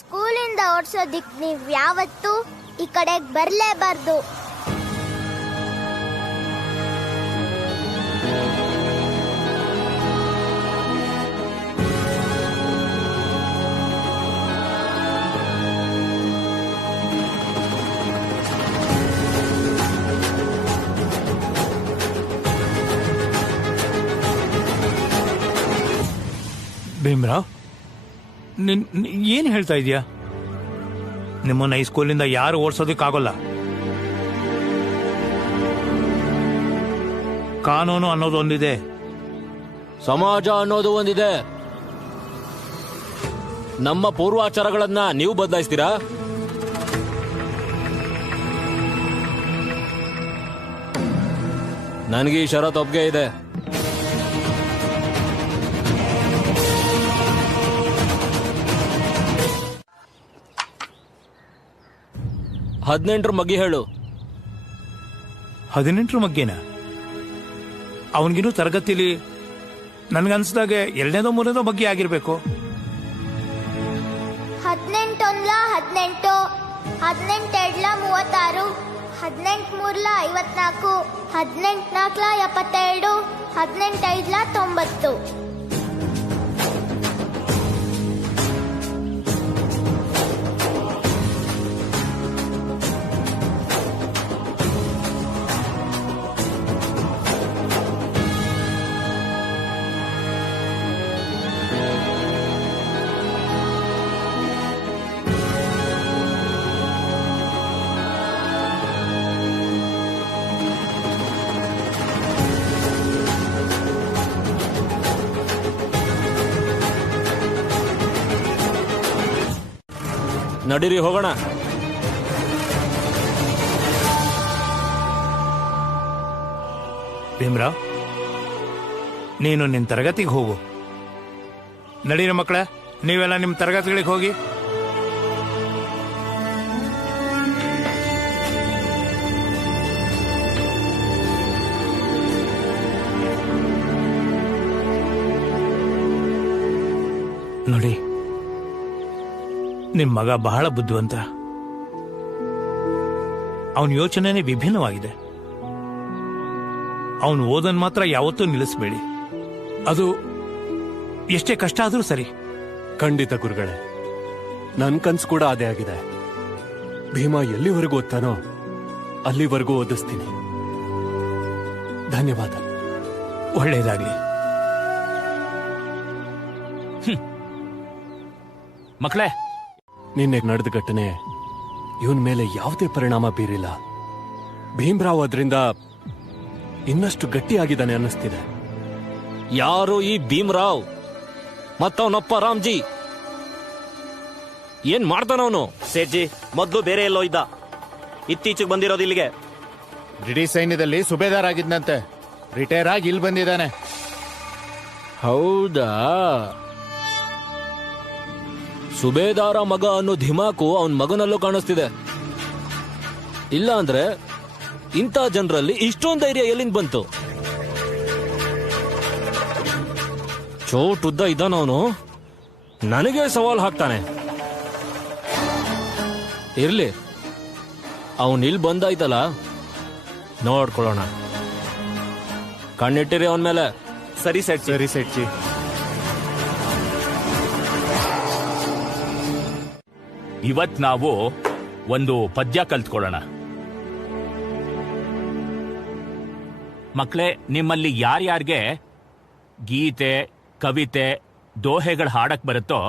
ಸ್ಕೂಲಿಂದ ಓಡಿಸೋದಿಕ್ ನೀವ್ ಯಾವತ್ತೂ ಈ ಕಡೆಗೆ ಬರ್ಲೇಬಾರ್ದು. ಭೀಮ್ರಾವ್, ಏನ್ ಹೇಳ್ತಾ ಇದೀಯಾ? ನಿಮ್ಮನ್ನ ಈ ಸ್ಕೂಲಿಂದ ಯಾರು ಓಡಿಸೋದಕ್ಕಾಗಲ್ಲ. ಕಾನೂನು ಅನ್ನೋದು ಒಂದಿದೆ, ಸಮಾಜ ಅನ್ನೋದು ಒಂದಿದೆ. ನಮ್ಮ ಪೂರ್ವಾಚಾರಗಳನ್ನ ನೀವು ಬದಲಾಯಿಸ್ತೀರಾ? ನನಗೆ ಈ ಷರತ್ತು ಒಪ್ಪಿಗೆ ಇದೆ. ಹದಿನೆಂಟರ ಮಗ್ಗಿ ಹೇಳು. 18ರ ಮಗ್ಗೆನ? ಅವನಿಗಿನ್ನೂ ತರಗತಿಲಿ ನನ್ಗನ್ಸ್ದಾಗೆ 2ನೇದೋ 3ನೇದೋ ಬಗ್ಗೆ ಆಗಿರ್ಬೇಕು. 18 ಒಂದ್ಲ 18, 18 ಎರಡ್ಲ 36, 18 ಮೂರ್ಲ 54, 18 ನಾಲ್ಕಲ 72, 18 ಐದ್ಲ 90. ನಡೀರಿ ಹೋಗೋಣ. ಭೀಮ್ರಾವ್, ನೀನು ನಿನ್ನ ತರಗತಿಗೆ ಹೋಗು. ನಡೀರಿ ಮಕ್ಕಳೇ, ನೀವೆಲ್ಲ ನಿಮ್ಮ ತರಗತಿಗಳಿಗೆ ಹೋಗಿ. ನೋಡಿ, ನಿಮ್ ಮಗ ಬಹಳ ಬುದ್ಧಿವಂತ. ಅವನ ಯೋಚನೆನೇ ವಿಭಿನ್ನವಾಗಿದೆ. ಅವನು ಓದನ್ ಮಾತ್ರ ಯಾವತ್ತೂ ನಿಲ್ಲಿಸಬೇಡಿ. ಅದು ಎಷ್ಟೇ ಕಷ್ಟ ಆದ್ರೂ ಸರಿ. ಖಂಡಿತ ಗುರುಗಳೇ, ನನ್ ಕನ್ಸು ಕೂಡ ಅದೇ ಆಗಿದೆ. ಭೀಮಾ ಎಲ್ಲಿವರೆಗೂ ಓದ್ತಾನೋ ಅಲ್ಲಿವರೆಗೂ ಓದಿಸ್ತೀನಿ. ಧನ್ಯವಾದ. ಒಳ್ಳೆಯದಾಗ್ಲಿ. ಮಕ್ಕಳೇ, ನಿನ್ನೆ ನಡೆದ ಘಟನೆ ಇವನ್ ಮೇಲೆ ಯಾವುದೇ ಪರಿಣಾಮ ಬೀರಿಲ್ಲ. ಭೀಮ್ರಾವ್ ಅದರಿಂದ ಇನ್ನಷ್ಟು ಗಟ್ಟಿಯಾಗಿದ್ದಾನೆ ಅನ್ನಿಸ್ತಿದೆ. ಯಾರು ಈ ಭೀಮ್ರಾವ್ ಮತ್ತವನಪ್ಪ ರಾಮ್ಜಿ? ಏನ್ ಮಾಡ್ತಾನವನು? ಸೇಠ್ಜಿ ಮೊದ್ಲು ಬೇರೆ ಎಲ್ಲೋ ಇದ್ದ, ಇತ್ತೀಚೆಗೆ ಬಂದಿರೋದು ಇಲ್ಲಿಗೆ. ಬ್ರಿಟಿಷ್ ಸೈನ್ಯದಲ್ಲಿ ಸುಬೇದಾರ್ ಆಗಿದ್ನಂತೆ. ರಿಟೈರ್ ಆಗಿ ಇಲ್ಲಿ ಬಂದಿದ್ದಾನೆ. ಹೌದಾ? ಸುಬೇದಾರ ಮಗ ಅನ್ನೋ ಧಿಮಾಕು ಅವನ್ ಮಗನಲ್ಲೂ ಕಾಣಿಸ್ತಿದೆ. ಇಲ್ಲ ಅಂದ್ರೆ ಇಂಥ ಜನರಲ್ಲಿ ಇಷ್ಟೊಂದು ಧೈರ್ಯ ಎಲ್ಲಿಂದ ಬಂತು? ಚೋಟುದ್ದ ಇದ್ದಾನವನು, ನನಗೆ ಸವಾಲ್ ಹಾಕ್ತಾನೆ. ಇರ್ಲಿ, ಅವನ್ ಇಲ್ಲಿ ಬಂದಾಯ್ತಲ್ಲ, ನೋಡ್ಕೊಳ್ಳೋಣ. ಕಣ್ಣಿಟ್ಟಿರಿ ಅವನ್ ಮೇಲೆ. ಸರಿ ಸೆಟ್, ಸರಿ ಸೇಠ್ಜಿ. ಇವತ್ ನಾವು ಒಂದು ಪದ್ಯ ಕಲ್ತ್ಕೊಳ್ಳೋಣ. ಮಕ್ಕಳೇ, ನಿಮ್ಮಲ್ಲಿ ಯಾರ್ಯಾರಿಗೆ ಗೀತೆ, ಕವಿತೆ, ದೋಹೆಗಳು ಹಾಡಕ್ ಬರುತ್ತೋ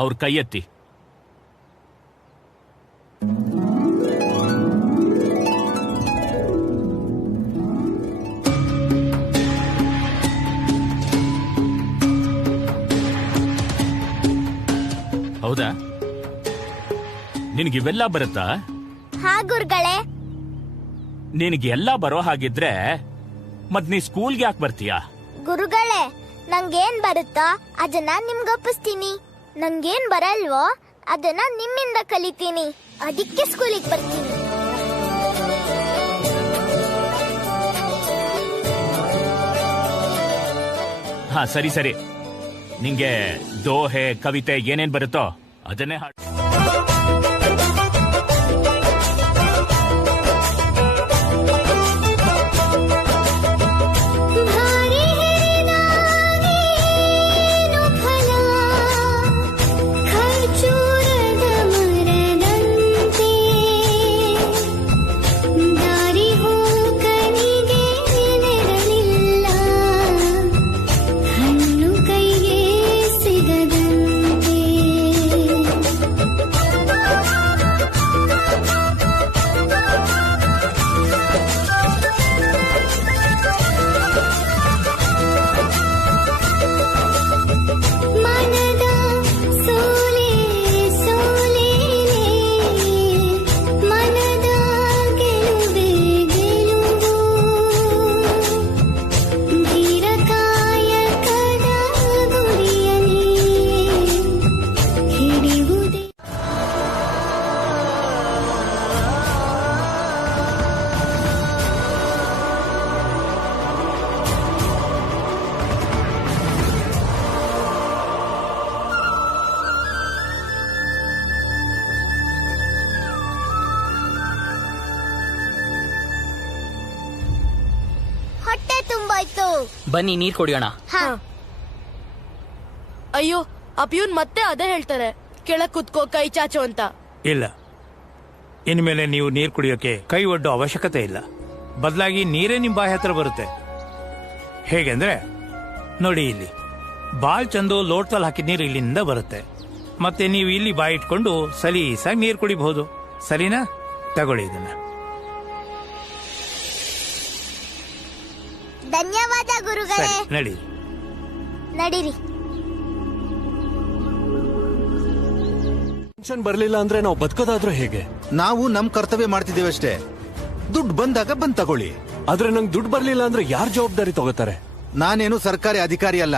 ಅವ್ರ ಕೈ ಎತ್ತಿ. ಹೌದಾ? ನಿನಗಿವೆಲ್ಲ ಬರುತ್ತಾ? ಹಾ ಗುರುಗಳೇ. ನಿನಗೆಲ್ಲ ಬರೋ ಹಾಗಿದ್ರೆ ಮತ್ ನೀ ಸ್ಕೂಲ್ಗೆ ಯಾಕೆ ಬರ್ತೀಯಾ? ಗುರುಗಳೇ, ನಂಗೇನ್ ಬರುತ್ತೋ ಅದನ್ನ ನಿಮ್ಗೊಪ್ಪಿಸ್ತೀನಿ. ನಂಗೇನ್ ಬರಲ್ವೋ ಅದನ್ನ ನಿಮ್ಮಿಂದ ಕಲಿತೀನಿ. ಅದಕ್ಕೆ ಸ್ಕೂಲಿಗೆ ಬರ್ತೀನಿ. ಹಾ ಸರಿ ಸರಿ, ನಿಂಗೆ ದೋಹೆ ಕವಿತೆ ಏನೇನ್ ಬರುತ್ತೋ ಅದನ್ನೇ ಹಾಡು. ಹೊಟ್ಟೆ ತುಂಬಾಯ್ತು. ಬನ್ನಿ ನೀರ್ ಕುಡಿಯೋಣ. ಹಾ. ಅಯ್ಯೋ ಅಪ್ಯೂನ್ ಮತ್ತೆ ಅದೇ ಹೇಳ್ತಾರೆ, ಕೆಳಕ್ ಕುತ್ಕೋ ಕೈ ಚಾಚು ಅಂತ. ಇಲ್ಲ, ಇನ್ಮೇಲೆ ನೀವು ನೀರು ಕುಡಿಯೋಕೆ ಕೈ ಒಡ್ಡೋ ಅವಶ್ಯಕತೆ ಇಲ್ಲ. ಬದಲಾಗಿ ನೀರೇ ನಿಮ್ಮ ಬಾಯಿ ಹತ್ರ ಬರುತ್ತೆ. ಹೇಗೆಂದ್ರೆ ನೋಡಿ, ಇಲ್ಲಿ ಬಾಳ್ ಚಂದು ಲೋಟದಲ್ಲಿ ಹಾಕಿದ ನೀರು ಇಲ್ಲಿಂದ ಬರುತ್ತೆ. ಮತ್ತೆ ನೀವು ಇಲ್ಲಿ ಬಾಯಿ ಇಟ್ಕೊಂಡು ಸಲೀಸಾಗಿ ನೀರು ಕುಡಿಬಹುದು. ಸರಿನಾ? ತಗೊಳ್ಳಿ ಇದನ್ನ. ಧನ್ಯವಾದ ಗುರುಗಳೇ. ಸರಿ, ನಡಿ. ನಡೀರಿ. ಪೆನ್ಷನ್ ಬರ್ಲಿಲ್ಲ ಅಂದ್ರೆ ನಾವು ಬದುಕೋದಾದ್ರೂ ಹೇಗೆ? ನಾವು ನಮ್ ಕರ್ತವ್ಯ ಮಾಡ್ತಿದ್ದೇವೆ ಅಷ್ಟೇ. ದುಡ್ಡು ಬಂದಾಗ ಬಂದ್ ತಗೊಳ್ಳಿ. ಆದ್ರೆ ನಂಗೆ ದುಡ್ಡು ಬರ್ಲಿಲ್ಲ ಅಂದ್ರೆ ಯಾರ್ ಜವಾಬ್ದಾರಿ ತಗೋತಾರೆ? ನಾನೇನು ಸರ್ಕಾರಿ ಅಧಿಕಾರಿ ಅಲ್ಲ,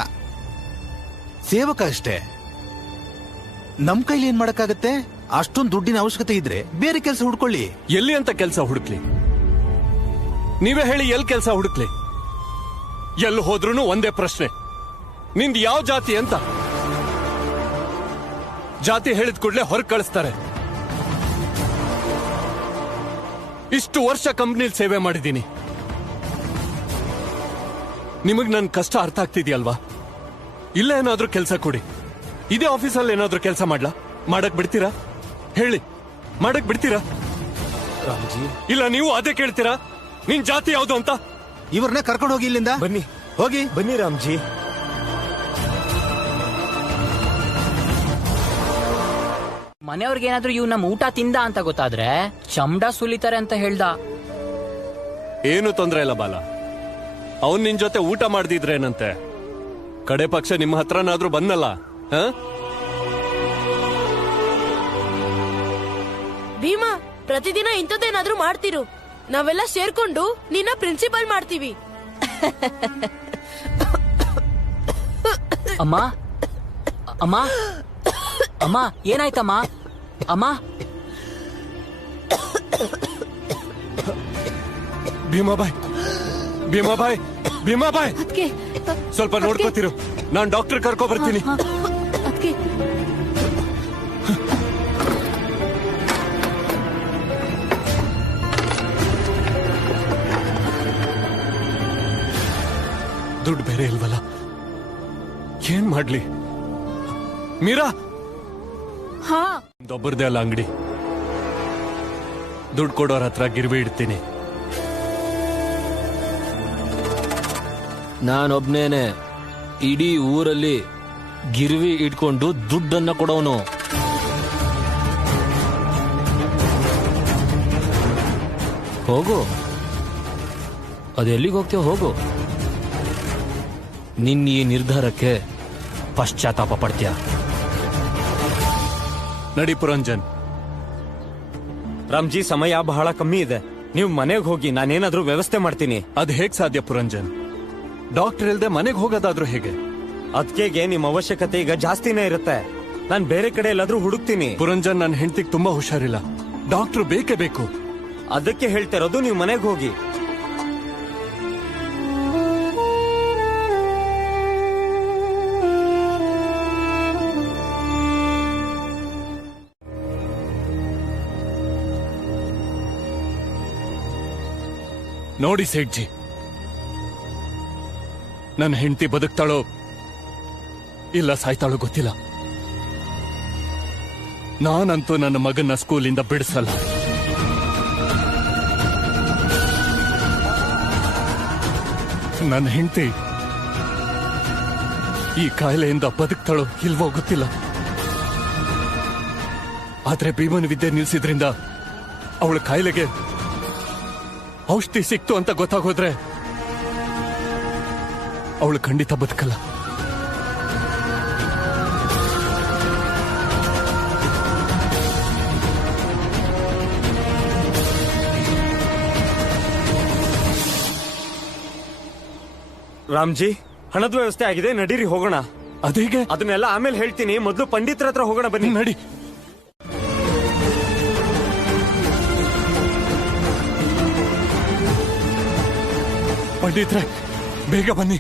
ಸೇವಕ ಅಷ್ಟೇ. ನಮ್ ಕೈಲಿ ಏನ್ ಮಾಡಕ್ಕಾಗತ್ತೆ? ಅಷ್ಟೊಂದು ದುಡ್ಡಿನ ಅವಶ್ಯಕತೆ ಇದ್ರೆ ಬೇರೆ ಕೆಲಸ ಹುಡ್ಕೊಳ್ಳಿ. ಎಲ್ಲಿ ಅಂತ ಕೆಲಸ ಹುಡುಕ್ಲಿ? ನೀವೇ ಹೇಳಿ, ಎಲ್ಲಿ ಕೆಲಸ ಹುಡುಕ್ಲಿ? ಎಲ್ಲಿ ಹೋದ್ರೂ ಒಂದೇ ಪ್ರಶ್ನೆ, ನಿಂದ್ ಯಾವ ಜಾತಿ ಅಂತ. ಜಾತಿ ಹೇಳಿದ ಕೂಡಲೇ ಹೊರಗೆ ಕಳಿಸ್ತಾರೆ. ಇಷ್ಟು ವರ್ಷ ಕಂಪ್ನಿಲಿ ಸೇವೆ ಮಾಡಿದ್ದೀನಿ. ನಿಮಗ್ ನನ್ ಕಷ್ಟ ಅರ್ಥ ಆಗ್ತಿದ್ಯಲ್ವಾ? ಇಲ್ಲ ಏನಾದ್ರೂ ಕೆಲಸ ಕೊಡಿ. ಇದೇ ಆಫೀಸಲ್ಲಿ ಏನಾದ್ರೂ ಕೆಲಸ ಮಾಡ್ಲಾ? ಮಾಡಕ್ ಬಿಡ್ತೀರಾ? ಹೇಳಿ, ಮಾಡಕ್ ಬಿಡ್ತೀರಾ? ರಾಮ್ಜಿ, ಇಲ್ಲ ನೀವು ಅದೇ ಕೇಳ್ತೀರಾ, ನಿನ್ ಜಾತಿ ಯಾವ್ದು ಅಂತ? ಇವ್ರನ್ನ ಕರ್ಕೊಂಡು ಹೋಗಿ ಇಲ್ಲಿಂದ. ಬನ್ನಿ ಹೋಗಿ. ಬನ್ನಿ ರಾಮ್ಜಿ. ಮನೆಯವ್ರಿಗೆ ಏನಾದ್ರೂ ಇವ್ ನಮ್ ಊಟ ತಿಂದ ಅಂತ ಗೊತ್ತಾದ್ರೆ ಚಮಡ ಸುಲಿತಾರೆ ಅಂತ ಹೇಳ್ದ. ಏನು ತೊಂದ್ರೆ ಇಲ್ಲ ಬಾಲ, ಅವನ್ ನಿನ್ ಜೊತೆ ಊಟ ಮಾಡ್ದಿದ್ರೇನಂತೆ. ಕಡೆ ಪಕ್ಷ ನಿಮ್ಮ ಹತ್ರನಾದ್ರೂ ಬಂದಲ್ಲ. ಭೀಮಾ, ಪ್ರತಿದಿನ ಇಂಥದ್ದೇನಾದ್ರೂ ಮಾಡ್ತಿರು. ನಾವೆಲ್ಲ ಸೇರ್ಕೊಂಡು ನಿನ್ನ ಪ್ರಿನ್ಸಿಪಲ್ ಮಾಡ್ತೀವಿ. ಅಮ್ಮ ಅಮ್ಮ ಅಮ್ಮ, ಏನಾಯ್ತಮ್ಮ? ಅಮ್ಮ, ಭೀಮಾಬಾಯ್, ಭೀಮಾಬಾಯ್, ಭೀಮಾಬಾಯ್, ಅದ್ಕೆ ಸ್ವಲ್ಪ ನೋಡ್ಕೋತಿರು, ನಾನ್ ಡಾಕ್ಟರ್ ಕರ್ಕೊ ಬರ್ತೀನಿ. ಅದ್ಕೆ ದುಡ್ಡು ಬೇರೆ ಇಲ್ವಲ್ಲ, ಏನ್ ಮಾಡ್ಲಿ? ಮೀರಾ, ದೊಬ್ಬರದೇ ಅಲ್ಲ ಅಂಗಡಿ. ದುಡ್ಡು ಕೊಡೋರ ಹತ್ರ ಗಿರ್ವಿ ಇಡ್ತೀನಿ. ನಾನೊಬ್ನೇನೆ ಇಡೀ ಊರಲ್ಲಿ ಗಿರ್ವಿ ಇಟ್ಕೊಂಡು ದುಡ್ಡನ್ನ ಕೊಡೋನು. ಹೋಗು, ಅದೆಲ್ಲಿಗೆ ಹೋಗ್ತೀವ? ಹೋಗು. ನಿನ್ನ ಈ ನಿರ್ಧಾರಕ್ಕೆ ಪಶ್ಚಾತ್ತಾಪ ಪಡ್ತೀಯ. ನಡಿ ಪುರಂಜನ್. ರಾಮ್ಜಿ, ಸಮಯ ಬಹಳ ಕಮ್ಮಿ ಇದೆ. ನೀವು ಮನೆಗೆ ಹೋಗಿ, ನಾನೇನಾದ್ರೂ ವ್ಯವಸ್ಥೆ ಮಾಡ್ತೀನಿ. ಅದ್ ಹೇಗ್ ಸಾಧ್ಯ ಪುರಂಜನ್? ಡಾಕ್ಟರ್ ಇಲ್ದೆ ಮನೆಗೆ ಹೋಗೋದಾದ್ರೂ ಹೇಗೆ? ಅದ್ಕೆಗೆ ನಿಮ್ ಅವಶ್ಯಕತೆ ಈಗ ಜಾಸ್ತಿನೇ ಇರುತ್ತೆ. ನಾನ್ ಬೇರೆ ಕಡೆ ಎಲ್ಲಾದ್ರೂ ಹುಡುಕ್ತೀನಿ. ಪುರಂಜನ್, ನನ್ನ ಹೆಂಡತಿಗೆ ತುಂಬಾ ಹುಷಾರಿಲ್ಲ, ಡಾಕ್ಟರ್ ಬೇಕೇ ಬೇಕು. ಅದಕ್ಕೆ ಹೇಳ್ತಿರೋದು, ನೀವು ಮನೆಗೆ ಹೋಗಿ. ನೋಡಿ ಸೇಠ್ಜಿ, ನನ್ನ ಹೆಂಡತಿ ಬದುಕ್ತಾಳೋ ಇಲ್ಲ ಸಾಯ್ತಾಳೋ ಗೊತ್ತಿಲ್ಲ. ನಾನಂತೂ ನನ್ನ ಮಗನ ಸ್ಕೂಲಿಂದ ಬಿಡಿಸಲ್ಲ. ನನ್ನ ಹೆಂಡತಿ ಈ ಕಾಯಿಲೆಯಿಂದ ಬದುಕ್ತಾಳೋ ಇಲ್ವೋ ಗೊತ್ತಿಲ್ಲ. ಆದ್ರೆ ಭೀಮನ ವಿದ್ಯೆ ನಿಲ್ಸಿದ್ರಿಂದ ಅವಳ ಕಾಯಿಲೆಗೆ ಔಷಧಿ ಸಿಕ್ತು ಅಂತ ಗೊತ್ತಾಗೋದ್ರೆ ಅವಳು ಖಂಡಿತ ಬದುಕಲ್ಲ. ರಾಮ್ಜಿ, ಹಣದ ವ್ಯವಸ್ಥೆ ಆಗಿದೆ, ನಡೀರಿ ಹೋಗೋಣ. ಅದೇಗೆ? ಅದನ್ನೆಲ್ಲ ಆಮೇಲೆ ಹೇಳ್ತೀನಿ, ಮೊದಲು ಪಂಡಿತರ ಹತ್ರ ಹೋಗೋಣ ಬನ್ನಿ. ನಡಿ. ಪಂಡಿತ್ರೆ ಬೇಗ ಬನ್ನಿ,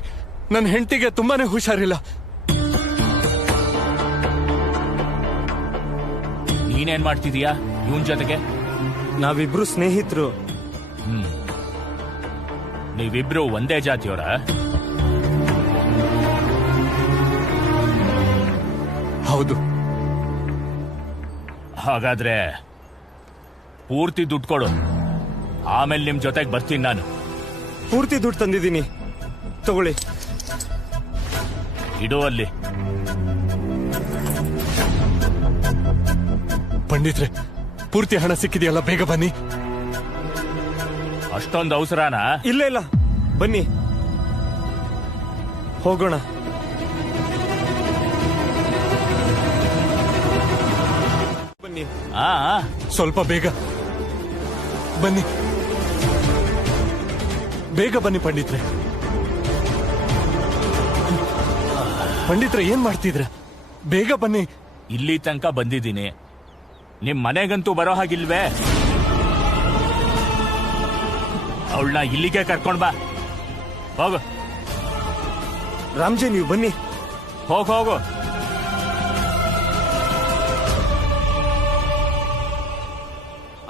ನನ್ನ ಹೆಂಡತಿಗೆ ತುಂಬಾನೇ ಹುಷಾರಿಲ್ಲ. ನೀನೇನ್ ಮಾಡ್ತಿದೀಯಾ ಇವನ್ ಜೊತೆಗೆ? ನಾವಿಬ್ರು ಸ್ನೇಹಿತರು. ನೀವಿಬ್ರು ಒಂದೇ ಜಾತಿಯವರ? ಹೌದು. ಹಾಗಾದ್ರೆ ಪೂರ್ತಿ ದುಡ್ಡು ಕೊಡು, ಆಮೇಲೆ ನಿಮ್ ಜೊತೆಗೆ ಬರ್ತೀನಿ ನಾನು. ಪೂರ್ತಿ ದುಡ್ಡು ತಂದಿದ್ದೀನಿ, ತಗೊಳ್ಳಿ. ಇಡು ಅಲ್ಲಿ. ಪಂಡಿತ್ರೆ ಪೂರ್ತಿ ಹಣ ಸಿಕ್ಕಿದೆಯಲ್ಲ, ಬೇಗ ಬನ್ನಿ. ಅಷ್ಟೊಂದು ಅವಸರನಾ? ಇಲ್ಲ ಇಲ್ಲ, ಬನ್ನಿ ಹೋಗೋಣ. ಬನ್ನಿ. ಸ್ವಲ್ಪ ಬೇಗ ಬನ್ನಿ, ಬೇಗ ಬನ್ನಿ ಪಂಡಿತ್ರೆ. ಪಂಡಿತ್ರೆ ಏನ್ ಮಾಡ್ತಿದ್ರ? ಬೇಗ ಬನ್ನಿ. ಇಲ್ಲಿ ತನಕ ಬಂದಿದ್ದೀನಿ, ನಿಮ್ ಮನೆಗಂತೂ ಬರೋ ಹಾಗಿಲ್ವೇ? ಅವಳನ್ನ ಇಲ್ಲಿಗೆ ಕರ್ಕೊಂಡ್ ಬಾ. ಹೋಗು ರಾಮ್ಜಿ, ನೀವು ಬನ್ನಿ. ಹೋಗು.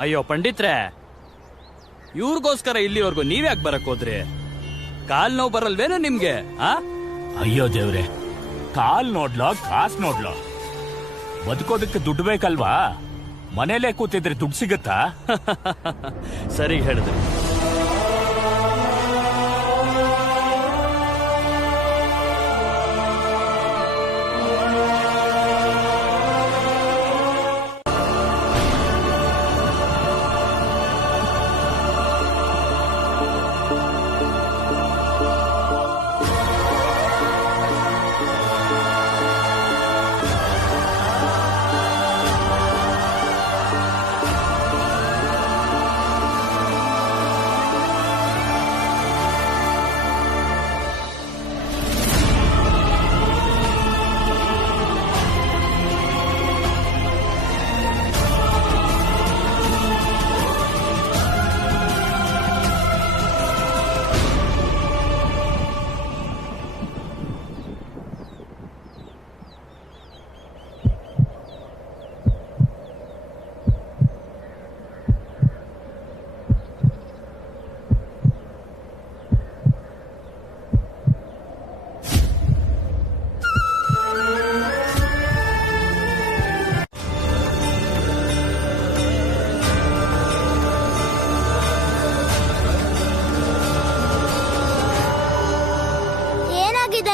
ಅಯ್ಯೋ ಪಂಡಿತ್ರೆ, ಇವ್ರಿಗೋಸ್ಕರ ಇಲ್ಲಿವರೆಗೂ ನೀವ್ಯಾಕೆ ಬರಕ್ ಹೋದ್ರಿ? ಕಾಲ್ ನೋವು ಬರಲ್ವೇನೋ ನಿಮ್ಗೆ? ಅಯ್ಯೋ ದೇವ್ರೆ, ಕಾಲ್ ನೋಡ್ಲೋ ಕಾಸ್ ನೋಡ್ಲೋ, ಬದುಕೋದಕ್ಕೆ ದುಡ್ಡು ಬೇಕಲ್ವಾ? ಮನೇಲೆ ಕೂತಿದ್ರೆ ದುಡ್ಡು ಸಿಗತ್ತಾ? ಸರಿ ಹೇಳಿದ್ರಿ.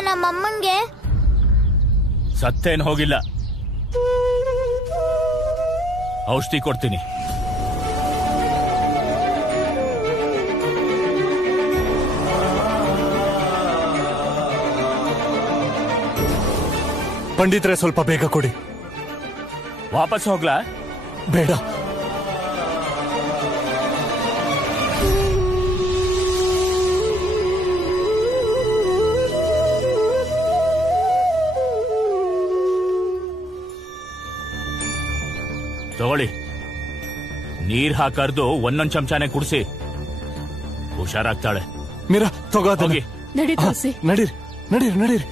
ನಮ್ಮಮ್ಮಂಗೆ ಸತ್ತೇನು ಹೋಗಿಲ್ಲ, ಔಷಧಿ ಕೊಡ್ತೀನಿ. ಪಂಡಿತ್ರೆ ಸ್ವಲ್ಪ ಬೇಗ ಕೊಡಿ. ವಾಪಸ್ ಹೋಗ್ಲಾ? ಬೇಡ. ತಗೊಳ್ಳಿ, ನೀರ್ ಹಾಕರ್ದು ಒಂದೊಂದ್ ಚಮಚಾನೆ ಕುಡಿಸಿ, ಹುಷಾರಾಗ್ತಾಳೆ. ಮೀರಾ ತಗೋ ಅದನ್ನ. ನಡಿ ತುಳಸಿ. ನಡೀರಿ ನಡೀರಿ ನಡೀರಿ.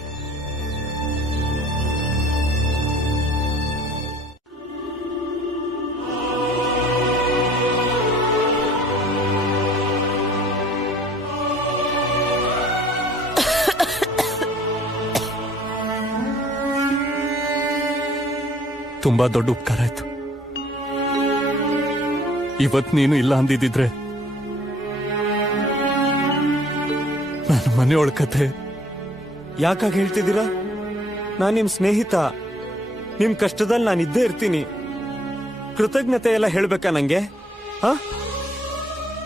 ತುಂಬಾ ದೊಡ್ಡ ಉಪಕಾರ ಆಯ್ತು. ಇವತ್ ನೀನು ಇಲ್ಲ ಅಂದಿದ್ರೆ ನನ್ನ ಮನೆಯೊಳ ಕಥೆ. ಯಾಕಾಗ ಹೇಳ್ತಿದ್ದೀರಾ? ನಾನ್ ನಿಮ್ ಸ್ನೇಹಿತ. ನಿಮ್ ಕಷ್ಟದಲ್ಲಿ ನಾನು ಇದ್ದೇ ಇರ್ತೀನಿ. ಕೃತಜ್ಞತೆ ಎಲ್ಲ ಹೇಳ್ಬೇಕಾ ನಂಗೆ?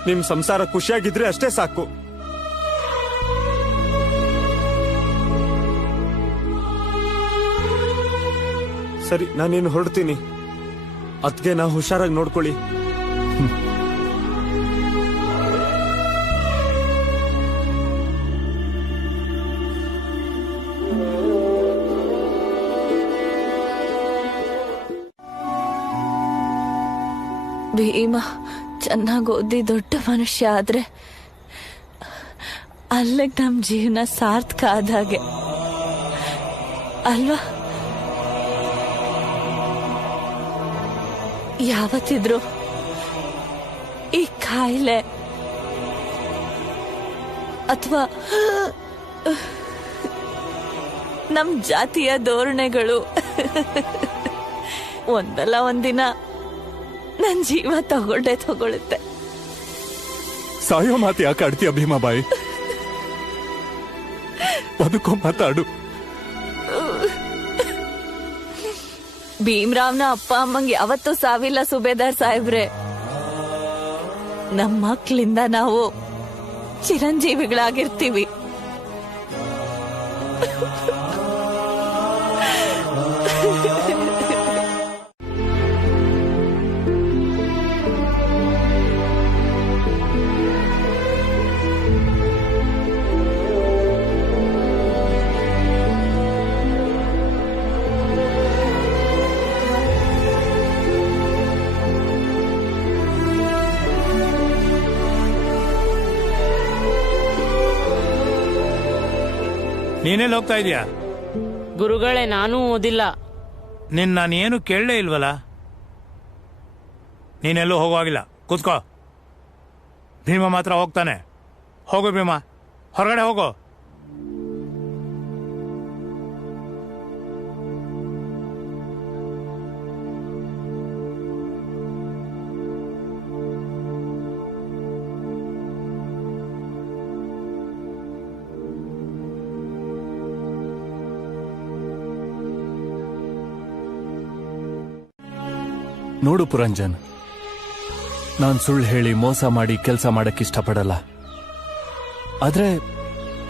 ನಿಮ್ ಸಂಸಾರ ಖುಷಿಯಾಗಿದ್ರೆ ಅಷ್ಟೇ ಸಾಕು. ಸರಿ, ನಾನೇನು ಹೊರಡ್ತೀನಿ. ಅದ್ಗೆ ನಾ ಹುಷಾರಾಗಿ ನೋಡ್ಕೊಳ್ಳಿ. ಭೀಮ ಚೆನ್ನಾಗಿ ಓದಿ ದೊಡ್ಡ ಮನುಷ್ಯ ಆದ್ರೆ ಅಲ್ಲಿಗೆ ನಮ್ ಜೀವನ ಸಾರ್ಥಕ ಆದಾಗೆ ಅಲ್ವಾ? ಯಾವತ್ತಿದ್ರು ಈ ಕಾಯಿಲೆ ಅಥವಾ ನಮ್ ಜಾತಿಯ ಧೋರಣೆಗಳು ಒಂದಲ್ಲ ಒಂದಿನ ನನ್ ಜೀವ ತಗೊಳುತ್ತೆ. ಸಾಯೋ ಮಾತು ಯಾಕೆ ಆಡ್ತೀಯ ಭೀಮಾಬಾಯಿ? ಬದುಕೋ ಮಾತಾಡು. ಭೀಮ್ರಾವ್ನ ಅಪ್ಪ ಅಮ್ಮಂಗೆ ಯಾವತ್ತೂ ಸಾವಿಲ್ಲ ಸುಬೇದಾರ್ ಸಾಹೇಬ್ರೆ. ನಮ್ಮ ಮಕ್ಳಿಂದ ನಾವು ಚಿರಂಜೀವಿಗಳಾಗಿರ್ತೀವಿ. ನೀನೆಲ್ಲ ಹೋಗ್ತಾ ಇದೀಯಾ? ಗುರುಗಳೇ, ನಾನೂ ಓದಿಲ್ಲ. ನಾನೇನು ಕೇಳಲೇ ಇಲ್ವಲ್ಲ. ನೀನೆಲ್ಲೂ ಹೋಗುವಾಗಿಲ್ಲ, ಕೂತ್ಕೋ. ಭೀಮ ಮಾತ್ರ ಹೋಗ್ತಾನೆ. ಹೋಗು ಭೀಮ, ಹೊರಗಡೆ ಹೋಗು. ನೋಡು ಪುರಂಜನ್, ನಾನ್ ಸುಳ್ಳು ಹೇಳಿ ಮೋಸ ಮಾಡಿ ಕೆಲಸ ಮಾಡಕ್ ಇಷ್ಟಪಡಲ್ಲ. ಆದ್ರೆ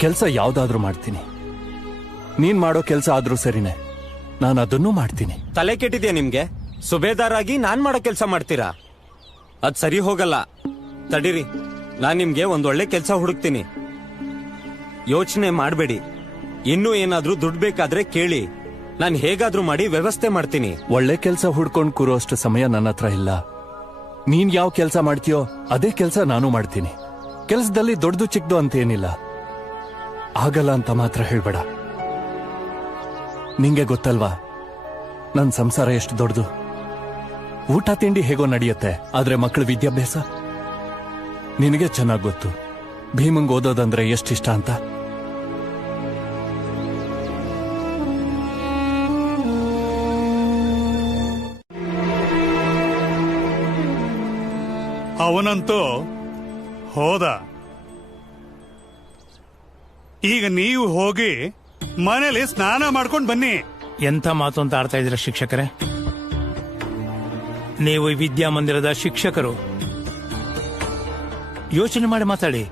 ಕೆಲಸ ಯಾವ್ದಾದ್ರೂ ಮಾಡ್ತೀನಿ. ನೀನ್ ಮಾಡೋ ಕೆಲಸ ಆದ್ರೂ ಸರಿನೇ, ನಾನು ಅದನ್ನೂ ಮಾಡ್ತೀನಿ. ತಲೆ ಕೆಟ್ಟಿದ್ಯಾ ನಿಮ್ಗೆ? ಸುಬೇದಾರ್ ಆಗಿ ನಾನ್ ಮಾಡೋ ಕೆಲಸ ಮಾಡ್ತೀರಾ? ಅದ್ ಸರಿ ಹೋಗಲ್ಲ. ತಡೀರಿ, ನಾನ್ ನಿಮ್ಗೆ ಒಂದೊಳ್ಳೆ ಕೆಲಸ ಹುಡುಕ್ತೀನಿ. ಯೋಚನೆ ಮಾಡ್ಬೇಡಿ. ಇನ್ನೂ ಏನಾದ್ರೂ ದುಡ್ಡು ಬೇಕಾದ್ರೆ ಕೇಳಿ, ನಾನು ಹೇಗಾದ್ರೂ ಮಾಡಿ ವ್ಯವಸ್ಥೆ ಮಾಡ್ತೀನಿ. ಒಳ್ಳೆ ಕೆಲಸ ಹುಡ್ಕೊಂಡ್ ಕೂರೋಷ್ಟು ಸಮಯ ನನ್ನ ಹತ್ರ ಇಲ್ಲ. ನೀನ್ ಯಾವ ಕೆಲಸ ಮಾಡ್ತೀಯೋ ಅದೇ ಕೆಲಸ ನಾನು ಮಾಡ್ತೀನಿ. ಕೆಲಸದಲ್ಲಿ ದೊಡ್ಡದು ಚಿಕ್ಕದು ಅಂತೇನಿಲ್ಲ. ಆಗಲ್ಲ ಅಂತ ಮಾತ್ರ ಹೇಳ್ಬೇಡ. ನಿಂಗೆ ಗೊತ್ತಲ್ವಾ ನನ್ ಸಂಸಾರ ಎಷ್ಟು ದೊಡ್ಡದು. ಊಟ ತಿಂಡಿ ಹೇಗೋ ನಡೆಯುತ್ತೆ, ಆದ್ರೆ ಮಕ್ಕಳ ವಿದ್ಯಾಭ್ಯಾಸ ನಿನಗೆ ಚೆನ್ನಾಗ್ ಗೊತ್ತು. ಭೀಮಂಗ್ ಓದೋದಂದ್ರೆ ಎಷ್ಟಿಷ್ಟ ಅಂತ. ಅವನಂತೂ ಹೋದ. ಈಗ ನೀವು ಹೋಗಿ ಮನೇಲಿ ಸ್ನಾನ ಮಾಡ್ಕೊಂಡು ಬನ್ನಿ. ಎಂಥ ಮಾತು ಅಂತ ಆಡ್ತಾ ಇದ್ದೀರಾ ಶಿಕ್ಷಕರೇ? ನೀವು ಈ ವಿದ್ಯಾಮಂದಿರದ ಶಿಕ್ಷಕರು, ಯೋಚನೆ ಮಾಡಿ ಮಾತಾಡಿ.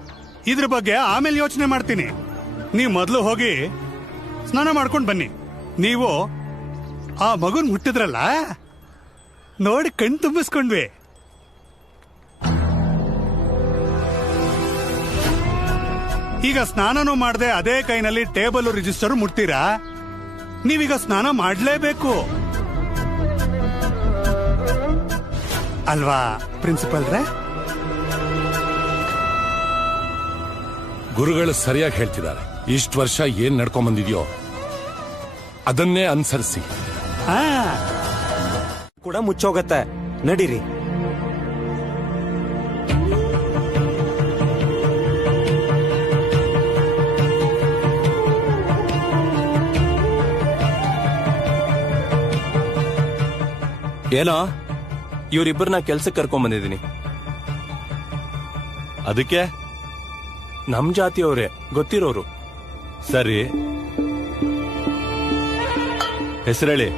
ಇದ್ರ ಬಗ್ಗೆ ಆಮೇಲೆ ಯೋಚನೆ ಮಾಡ್ತೀನಿ. ನೀವು ಮೊದಲು ಹೋಗಿ ಸ್ನಾನ ಮಾಡ್ಕೊಂಡು ಬನ್ನಿ. ನೀವು ಆ ಮಗುನ್ ಮುಟ್ಟಿದ್ರಲ್ಲ, ನೋಡಿ ಕಣ್ ತುಂಬಿಸ್ಕೊಂಡ್ವಿ. ಈಗ ಸ್ನಾನನೂ ಮಾಡದೆ ಅದೇ ಕೈನಲ್ಲಿ ಟೇಬಲ್ ರಿಜಿಸ್ಟರ್ ಮುಟ್ತೀರಾ? ನೀವೀಗ ಸ್ನಾನ ಮಾಡ್ಲೇಬೇಕು ಅಲ್ವಾ ಪ್ರಿನ್ಸಿಪಲ್ರೇ? ಗುರುಗಳು ಸರಿಯಾಗಿ ಹೇಳ್ತಿದ್ದಾರೆ. ಇಷ್ಟು ವರ್ಷ ಏನ್ ನಡ್ಕೊಂಡ್ ಬಂದಿದ್ಯೋ ಅದನ್ನೇ ಅನುಸರಿಸಿ. ಕೂಡ ಮುಚ್ಚೋಗತ್ತೆ. ನಡೀರಿ. ಏನೋ ಇವರಿಬ್ಬರನ್ನ ಕೆಲ್ಸಕ್ಕೆ ಕರ್ಕೊಂಡ್ ಬಂದಿದ್ದೀನಿ. ಅದಕ್ಕೆ ನಮ್ ಜಾತಿಯವ್ರೆ, ಗೊತ್ತಿರೋರು. ಸರಿ, ಹೆಸರೇಳಿ.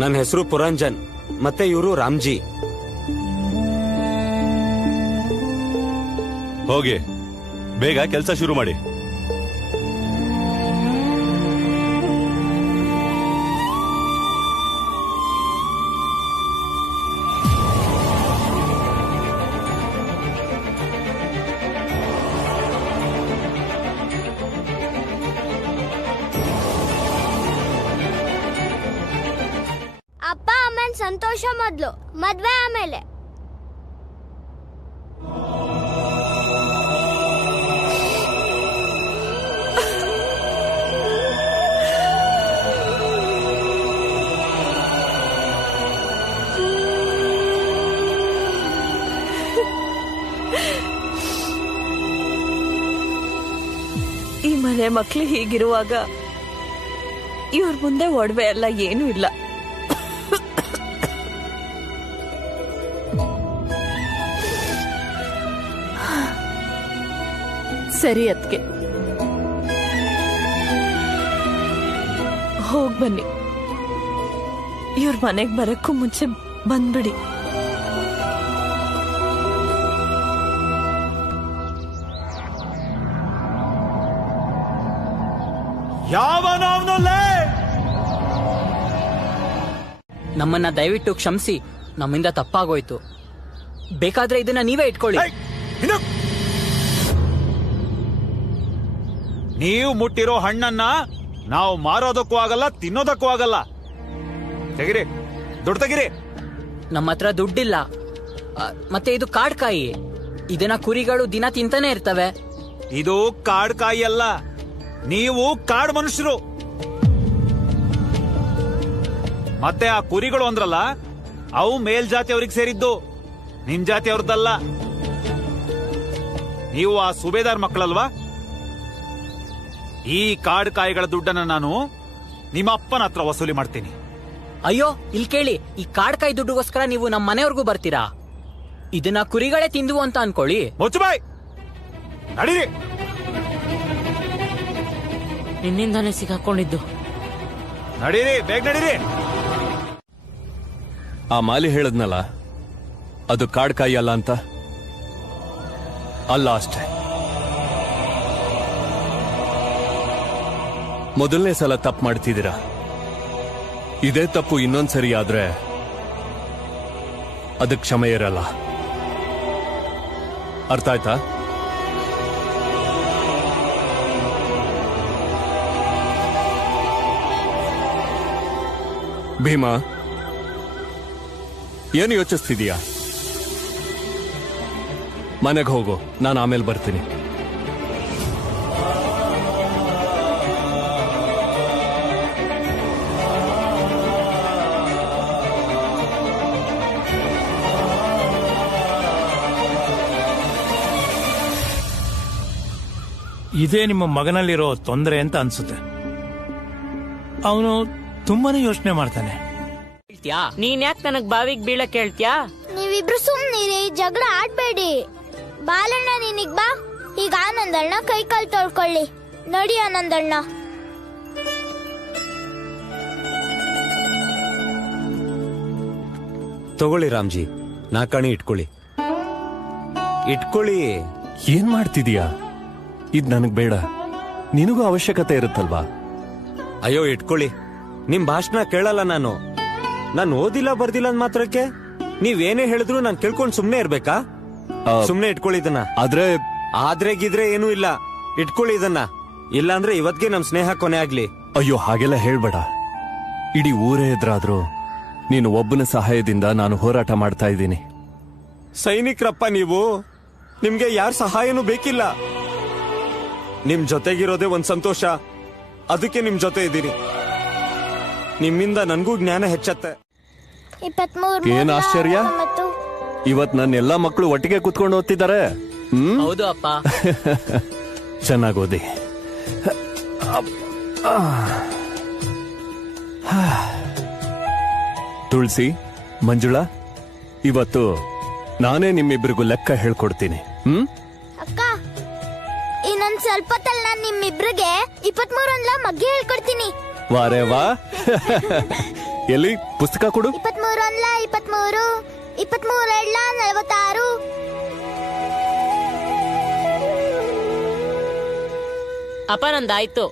ನನ್ನ ಹೆಸರು ಪುರಂಜನ್, ಮತ್ತೆ ಇವರು ರಾಮ್ಜಿ. ಹೋಗಿ ಬೇಗ ಕೆಲಸ ಶುರು ಮಾಡಿ. ಅಪ್ಪ ಅಮ್ಮನ್ ಸಂತೋಷ ಮೊದ್ಲು, ಮದ್ವೆ ಆಮೇಲೆ. ಈ ಮನೆ ಮಕ್ಳು ಹೀಗಿರುವಾಗ ಇವ್ರ ಮುಂದೆ ಒಡವೆ ಎಲ್ಲ ಏನೂ ಇಲ್ಲ. ಸರಿ ಅದ್ಕೆ ಹೋಗ್ ಬನ್ನಿ. ಇವ್ರ ಮನೆಗ್ ಬರಕ್ಕೂ ಮುಂಚೆ ಬಂದ್ಬಿಡಿ. ನಮ್ಮನ್ನ ದಯವಿಟ್ಟು ಕ್ಷಮಿಸಿ, ನಮ್ಮಿಂದ ತಪ್ಪಾಗೋಯ್ತು. ಬೇಕಾದ್ರೆ ಇದನ್ನ ನೀವೇ ಇಟ್ಕೊಳ್ಳಿ. ನೀವು ಮುಟ್ಟಿರೋ ಹಣ್ಣನ್ನ ನಾವು ಮಾರೋದಕ್ಕೂ ಆಗಲ್ಲ, ತಿನ್ನೋದಕ್ಕೂ ಆಗಲ್ಲ. ತೆಗಿರಿ, ದುಡ್ಡು ತೆಗಿರಿ. ನಮ್ಮ ಹತ್ರ ದುಡ್ಡಿಲ್ಲ. ಮತ್ತೆ ಇದು ಕಾಡ್ಕಾಯಿ, ಇದನ್ನ ಕುರಿಗಳು ದಿನ ತಿಂತಾನೆ ಇರ್ತವೆ. ಇದು ಕಾಡ್ಕಾಯಿ ಅಲ್ಲ, ನೀವು ಕಾಡ್ ಮನುಷ್ಯರು. ಮತ್ತೆ ಆ ಕುರಿಗಳು ಅಂದ್ರಲ್ಲ, ಅವು ಮೇಲ್ಜಾತಿಯವ್ರಿಗೆ ಸೇರಿದ್ದು, ನಿಮ್ ಜಾತಿಯವ್ರದ್ದಲ್ಲ. ನೀವು ಆ ಸುಬೇದಾರ್ ಮಕ್ಕಳಲ್ವಾ? ಈ ಕಾಡ್ಕಾಯಿಗಳ ದುಡ್ಡನ್ನ ನಾನು ನಿಮ್ಮ ಅಪ್ಪನ ಹತ್ರ ವಸೂಲಿ ಮಾಡ್ತೀನಿ. ಅಯ್ಯೋ, ಇಲ್ಲಿ ಕೇಳಿ, ಈ ಕಾಡ್ಕಾಯಿ ದುಡ್ಡುಗೋಸ್ಕರ ನೀವು ನಮ್ಮ ಮನೆಯವ್ರಿಗೂ ಬರ್ತೀರಾ? ಇದನ್ನ ಕುರಿಗಳೇ ತಿಂದುವು ಅಂತ ಅನ್ಕೊಳ್ಳಿ. ಮುಚ್ಚಬಾಯ್, ನಡೀರಿ. ನಿನ್ನಿಂದಾನೇ ಸಿಕ್ಕಾಕೊಂಡಿದ್ದು. ನಡೀರಿ, ಬೇಗ ನಡೀರಿ. ಆ ಮಾಲಿ ಹೇಳದ್ನಲ್ಲ, ಅದು ಕಾಡ್ಕಾಯಿ ಅಲ್ಲ ಅಂತ. ಅಲ್ಲ ಅಷ್ಟೇ. ಮೊದಲನೇ ಸಲ ತಪ್ಪು ಮಾಡ್ತಿದ್ದೀರಾ. ಇದೇ ತಪ್ಪು ಇನ್ನೊಂದ್ಸರಿ ಆದ್ರೆ ಅದಕ್ಕೆ ಕ್ಷಮೆ ಇರಲ್ಲ. ಅರ್ಥ ಆಯ್ತಾ? ಭೀಮಾ, ಏನು ಯೋಚಿಸ್ತಿದೀಯಾ? ಮನೆಗೆ ಹೋಗು, ನಾನು ಆಮೇಲೆ ಬರ್ತೀನಿ. ಇದೇ ನಿಮ್ಮ ಮಗನಲ್ಲಿರೋ ತೊಂದರೆ ಅಂತ ಅನ್ಸುತ್ತೆ. ಅವನು ತುಂಬಾನೇ ಯೋಚನೆ ಮಾಡ್ತಾನೆ. ನೀನ್ ಯಾಕೆ ನನಗ್ ಬಾವಿಗೆ ಬೀಳಕ್ ಹೇಳ್ತ್ಯಾ? ನೀವಿಬ್ರು ಸುಮ್ನಿರಿ, ಜಗಳ ಆಡ್ಬೇಡಿ. ಬಾಲಣ್ಣ, ನೀನಿಗ್ ಬಾ. ಈಗ ಆನಂದಣ್ಣ ಕೈ ಕಾಲು ತೊಳ್ಕೊಳ್ಳಿ. ನೋಡಿ ಆನಂದಣ್ಣ. ತಗೊಳ್ಳಿ ರಾಮ್ಜಿ, ನಾಲ್ಕಣಿ ಇಟ್ಕೊಳ್ಳಿ. ಇಟ್ಕೊಳ್ಳಿ. ಏನ್ ಮಾಡ್ತಿದೀಯಾ? ಇದ್ ನನಗ್ ಬೇಡ. ನಿನಗೂ ಅವಶ್ಯಕತೆ ಇರುತ್ತಲ್ವಾ? ಅಯ್ಯೋ, ಇಟ್ಕೊಳ್ಳಿ. ನಿಮ್ ಭಾಷಣ ಕೇಳಲ್ಲ ನಾನು. ನಾನು ಓದಿಲ್ಲ ಬರ್ದಿಲ್ಲ ಅಂದ್ ಮಾತ್ರಕ್ಕೆ ನೀವೇನೇ ಹೇಳಿದ್ರು ನಾನು ಕೇಳ್ಕೊಂಡು ಸುಮ್ನೆ ಇರ್ಬೇಕಾ? ಸುಮ್ನೆ ಇಟ್ಕೊಳ್ಳಿ ಇದನ್ನ. ಆದ್ರೆ ಗಿದ್ರೆ ಏನೂ ಇಲ್ಲ, ಇಟ್ಕೊಳ್ಳಿ ಇದನ್ನ. ಇಲ್ಲಾಂದ್ರೆ ಇವತ್ಗೆ ನಮ್ ಸ್ನೇಹ ಕೊನೆ ಆಗ್ಲಿ. ಅಯ್ಯೋ, ಹಾಗೆಲ್ಲ ಹೇಳ್ಬೇಡ. ಇಡೀ ಊರೇ ಎದುರಾದ್ರೂ ನೀನು ಒಬ್ಬನ ಸಹಾಯದಿಂದ ನಾನು ಹೋರಾಟ ಮಾಡ್ತಾ ಇದ್ದೀನಿ. ಸೈನಿಕರಪ್ಪ ನೀವು, ನಿಮ್ಗೆ ಯಾರ ಸಹಾಯನೂ ಬೇಕಿಲ್ಲ. ನಿಮ್ ಜೊತೆಗಿರೋದೇ ಒಂದ್ ಸಂತೋಷ, ಅದಕ್ಕೆ ನಿಮ್ ಜೊತೆ ಇದ್ದೀನಿ. ನಿಮ್ಮಿಂದ ನನ್ಗೂ ಜ್ಞಾನ ಹೆಚ್ಚತ್ತೆ. ಏನ್ ಆಶ್ಚರ್ಯ, ಇವತ್ ನನ್ನ ಎಲ್ಲಾ ಮಕ್ಕಳು ಒಟ್ಟಿಗೆ ಕುತ್ಕೊಂಡು ಓದ್ತಿದ್ದಾರೆ. ಹೌದು ಅಪ್ಪ. ಚೆನ್ನಾಗ್ ಓದಿ. ತುಳಸಿ, ಮಂಜುಳಾ, ಇವತ್ತು ನಾನೇ ನಿಮ್ಮಿಬ್ಬರಿಗೂ ಲೆಕ್ಕ ಹೇಳ್ಕೊಡ್ತೀನಿ. ಅಕ್ಕ, ಇನ್ನೊಂದ್ ಸ್ವಲ್ಪ ಹೊತ್ತಲ್ಲಿ ನಾನ್ ನಿಮ್ಮಿಬ್ರಿಗೆ 23 ಅಂದ್ಲ ಮಗ್ಗೆ ಹೇಳ್ಕೊಡ್ತೀನಿ. ವಾರೇ ವಾ. ಎಲ್ಲಿ ಪುಸ್ತಕ ಕೊಡು. 23 ಅಂದ್ಲ 23, 23 ಎಡ್ಲ 46. ಅಪ್ಪ ನಂದಾಯ್ತು.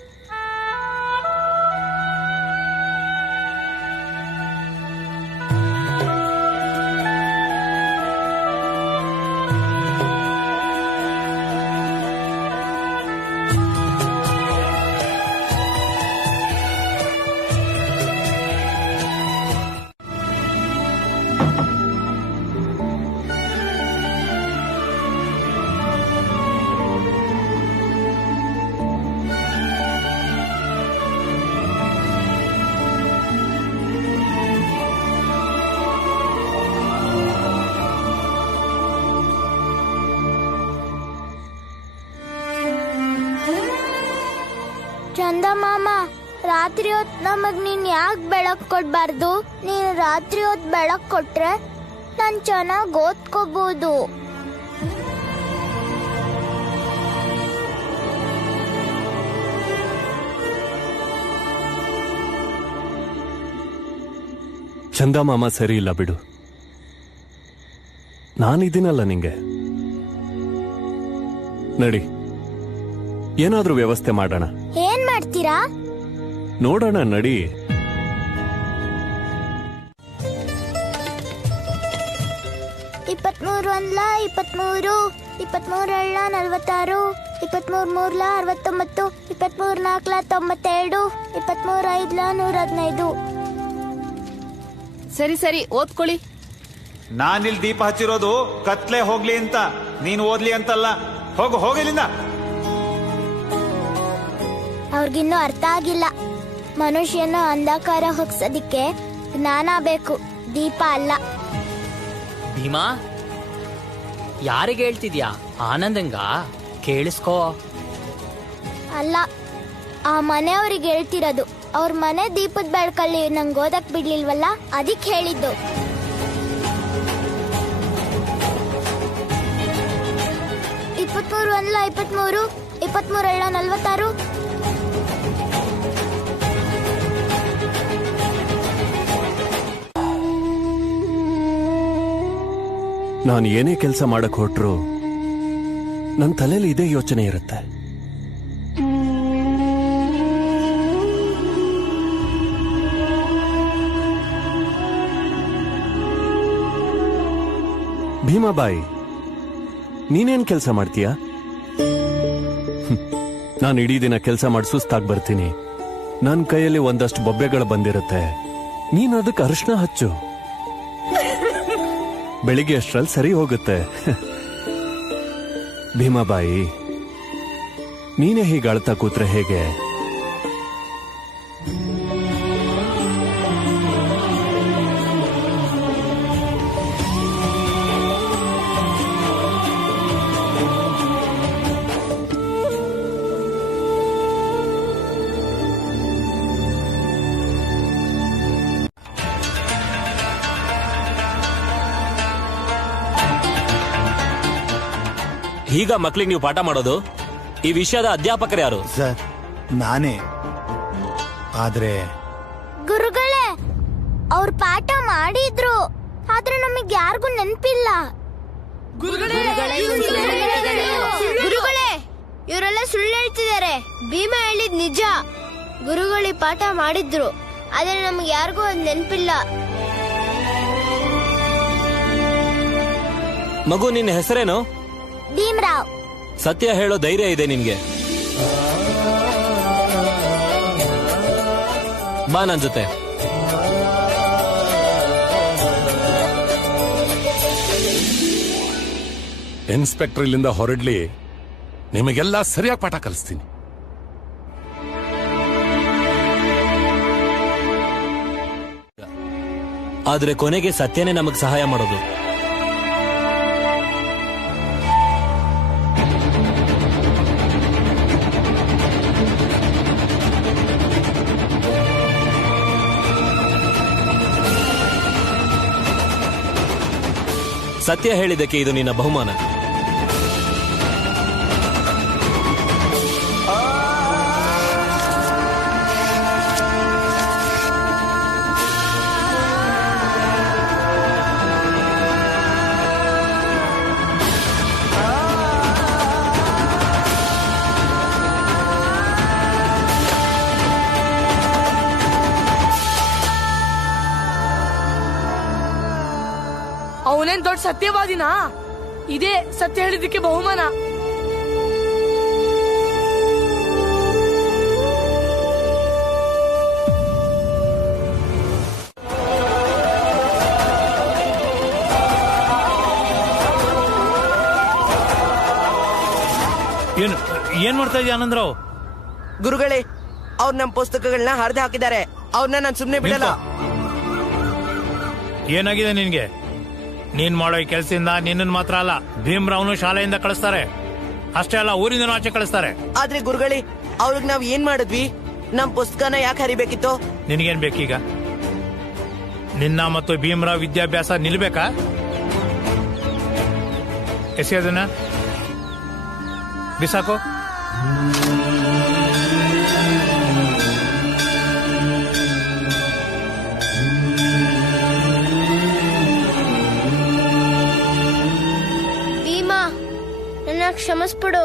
ಚಂದ ಮಾಮ, ರಾತ್ರಿ ಹೊತ್ತು ನಮಗ್ ನೀನ್ ಯಾಕೆ ಬೆಳಕ್ ಕೊಡ್ಬಾರ್ದು? ನೀನ್ ರಾತ್ರಿ ಹೊತ್ತು ಬೆಳಕ್ ಕೊಟ್ರೆ ನಾನ್ ಚೆನ್ನಾಗ್ ಓದ್ಕೋಬಹುದು. ಚಂದ ಮಾಮ ಸರಿ ಇಲ್ಲ ಬಿಡು. ನಾನಿದ್ದೀನಲ್ಲ ನಿಂಗೆ. ನಡಿ, ಏನಾದ್ರೂ ವ್ಯವಸ್ಥೆ ಮಾಡೋಣ. ಏನ್ ಮಾಡ್ತೀರಾ? ನೋಡೋಣ, ನಡಿ. ಇಪ್ಪತ್ಮೂರು ಅಂದ್ಲ 23, 23 ಎಳ್ಳ 46, 23 ಮೂರ್ಲ 69, 23 ನಾಲ್ಕಲ 92, 23 ಐದ್ಲ 115. ಸರಿ ಸರಿ, ಓದ್ಕೊಳ್ಳಿ. ನಾನಿಲ್ ದೀಪ ಹಚ್ಚಿರೋದು ಕತ್ಲೆ ಹೋಗ್ಲಿ ಅಂತ, ನೀನು ಓದ್ಲಿ ಅಂತಲ್ಲ. ಹೋಗಿಲ್ಲಿಂದ. ಅವ್ರಿಗಿನ್ನೂ ಅರ್ಥ ಆಗಿಲ್ಲ. ಮನುಷ್ಯನ ಅಂಧಕಾರ ಹೋಗ್ಸೋದಿಕ್ಕೆ ಜ್ಞಾನ ಬೇಕು, ದೀಪ ಅಲ್ಲ. ಭೀಮಾ, ಯಾರಿಗೆ ಹೇಳ್ತಿದ್ಯಾ? ಆನಂದಂಗ ಕೇಳಿಸ್ಕೋ. ಅಲ್ಲ, ಆ ಮನೆಯವ್ರಿಗೆ ಹೇಳ್ತಿರೋದು. ಅವ್ರ ಮನೆ ದೀಪದ ಬೆಳಕಲ್ಲಿ ನಂಗೆ ಓದಕ್ ಬಿಡ್ಲಿಲ್ವಲ್ಲ, ಅದಕ್ಕೆ ಹೇಳಿದ್ದು. ಇಪ್ಪತ್ಮೂರು ಅಲ್ಲ 23, 23 ಎಳ್ಳ 46. ನಾನು ಏನೇ ಕೆಲಸ ಮಾಡಕ್ ಹೊರಟ್ರು ನನ್ನ ತಲೆಯಲ್ಲಿ ಇದೇ ಯೋಚನೆ ಇರುತ್ತೆ. ಭೀಮಾಬಾಯಿ, ನೀನೇನ್ ಕೆಲಸ ಮಾಡ್ತೀಯಾ? ನಾನು ಇಡೀ ದಿನ ಕೆಲಸ ಮಾಡಿ ಸುಸ್ತಾಗಿ ಬರ್ತೀನಿ. ನನ್ನ ಕೈಯಲ್ಲಿ ಒಂದಷ್ಟು ಬೊಬ್ಬೆಗಳು ಬಂದಿರುತ್ತೆ. ನೀನು ಅದಕ್ಕೆ ಅರಿಶಿನ ಹಚ್ಚು, ಬೆಳಿಗ್ಗೆ ಅಷ್ಟರಲ್ಲಿ ಸರಿ ಹೋಗುತ್ತೆ. ಭೀಮಾಬಾಯಿ, ನೀನೇ ಹೀಗೆ ಅಳ್ತಾ ಕೂತ್ರೆ ಹೇಗೆ? ಈಗ ಮಕ್ಳಿಗೆ ನೀವು ಪಾಠ ಮಾಡೋದು? ಈ ವಿಷಯದ ಅಧ್ಯಾಪಕರು ಯಾರು? ಸರ್, ನಾನೇ. ಆದ್ರೆ ಗುರುಗಳೇ, ಅವ್ರ ಪಾಠ ಮಾಡಿದ್ರು, ಆದ್ರೆ ನಮಗ್ ಯಾರಿಗೂ ನೆನ್ಪಿಲ್ಲ. ಗುರುಗಳೇ, ಇವರೆಲ್ಲ ಸುಳ್ಳು ಹೇಳ್ತಿದ್ದಾರೆ. ಭೀಮಾ ಹೇಳಿದ್ ನಿಜ. ಗುರುಗಳು ಪಾಠ ಮಾಡಿದ್ರು, ಆದ್ರೆ ನಮ್ಗೆ ಯಾರಿಗೂ ಅದ್ ನೆನ್ಪಿಲ್ಲ. ಮಗು, ನಿನ್ನ ಹೆಸರೇನು? ಭೀಮರಾವ್. ಸತ್ಯ ಹೇಳೋ ಧೈರ್ಯ ಇದೆ ನಿನ್ಗೆ? ಬಾ ನನ್ ಜೊತೆ. ಇನ್ಸ್ಪೆಕ್ಟರ್ ಇಲ್ಲಿಂದ ಹೊರಡ್ಲಿ, ನಿಮಗೆಲ್ಲ ಸರಿಯಾಗಿ ಪಾಠ ಕಲಿಸ್ತೀನಿ. ಆದ್ರೆ ಕೊನೆಗೆ ಸತ್ಯನೇ ನಮಗ್ ಸಹಾಯ ಮಾಡೋದು. ಸತ್ಯ ಹೇಳಿದಕ್ಕೆ ಇದು ನಿನ್ನ ಬಹುಮಾನ. ಅವನೇನ್ ದೊಡ್ಡ ಸತ್ಯವಾದಿನಾ? ಇದೇ ಸತ್ಯ ಹೇಳಿದಕ್ಕೆ ಬಹುಮಾನ. ಏನ್ ಮಾಡ್ತಾ ಇದೀಯ ಆನಂದರಾವ್? ಗುರುಗಳೇ, ಅವ್ರು ನಮ್ಮ ಪುಸ್ತಕಗಳನ್ನ ಹರಿದು ಹಾಕಿದ್ದಾರೆ. ಅವ್ರನ್ನ ನಾನು ಸುಮ್ನೆ ಬಿಡಲ್ಲ. ಏನಾಗಿದೆ ನಿನ್ಗೆ? ನೀನ್ ಮಾಡೋ ಈ ಕೆಲಸದಿಂದ ನಿನ್ನನ್ ಮಾತ್ರ ಅಲ್ಲ, ಭೀಮ್ರಾವ್ನು ಶಾಲೆಯಿಂದ ಕಳಿಸ್ತಾರೆ. ಅಷ್ಟೇ ಅಲ್ಲ, ಊರಿಂದ ಆಚೆ ಕಳಿಸ್ತಾರೆ. ಆದ್ರೆ ಗುರುಗಳೇ, ಅವ್ರಿಗೆ ನಾವ್ ಏನ್ ಮಾಡಿದ್ವಿ? ನಮ್ ಪುಸ್ತಕನ ಯಾಕೆ ಹರಿಬೇಕಿತ್ತು? ನಿನ್ಗೇನ್ ಬೇಕೀಗ? ನಿನ್ನ ಮತ್ತು ಭೀಮ್ರಾವ್ ವಿದ್ಯಾಭ್ಯಾಸ ನಿಲ್ಬೇಕಾ? ಎಸೆಯೋದನ್ನ ಬಿಸಾಕೋ. ಭೀಮಾ, ನನ್ನ ಕ್ಷಮಿಸ್ಬಿಡು.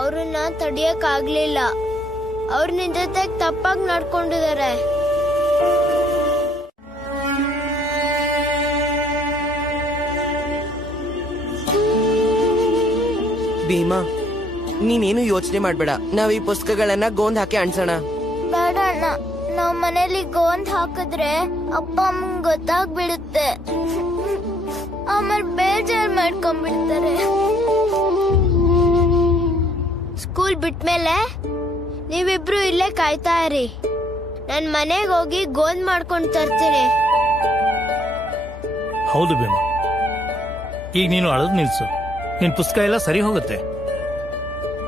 ಅವ್ರನ್ನ ತಡಿಯಕ್ಕಾಗ್ಲಿಲ್ಲ. ಅವ್ರ ನಿನ್ ಜೊತೆ ತಪ್ಪಾಗಿ ನಡ್ಕೊಂಡಿದ್ದಾರೆ. ಭೀಮಾ, ನೀನೇನು ಯೋಚನೆ ಮಾಡ್ಬೇಡ. ನಾವ್ ಈ ಪುಸ್ತಕಗಳನ್ನ ಗೋಂದ್ ಹಾಕಿ ಅಣ್ಸೋಣ. ಬೇಡ ಅಣ್ಣ, ನಾವ್ ಮನೇಲಿ ಗೋಂದ್ ಹಾಕಿದ್ರೆ ಅಪ್ಪ ಅಮ್ಮಂಗ್ ಗೊತ್ತಾಗ್ಬಿಡುತ್ತೆ. ಆಮೇಲೆ ಬೇಜಾರ್ ಮಾಡ್ಕೊಂಡ್ಬಿಡ್ತಾರೆ. ಸ್ಕೂಲ್ ಬಿಟ್ಮೇಲೆ ನೀವಿಬ್ರು ಇಲ್ಲೇ ಕಾಯ್ತಾ ಇರಿ. ನನ್ ಮನೆಗೆ ಹೋಗಿ ಗೋಂದ್ ಮಾಡ್ಕೊಂಡ್ ತರ್ತೀನಿ. ಹೌದು ಭೀಮ, ಈಗ ನೀನು ಅಳದ್ ನಿಲ್ಸು. ನಿನ್ ಪುಸ್ತಕ ಎಲ್ಲ ಸರಿ ಹೋಗುತ್ತೆ.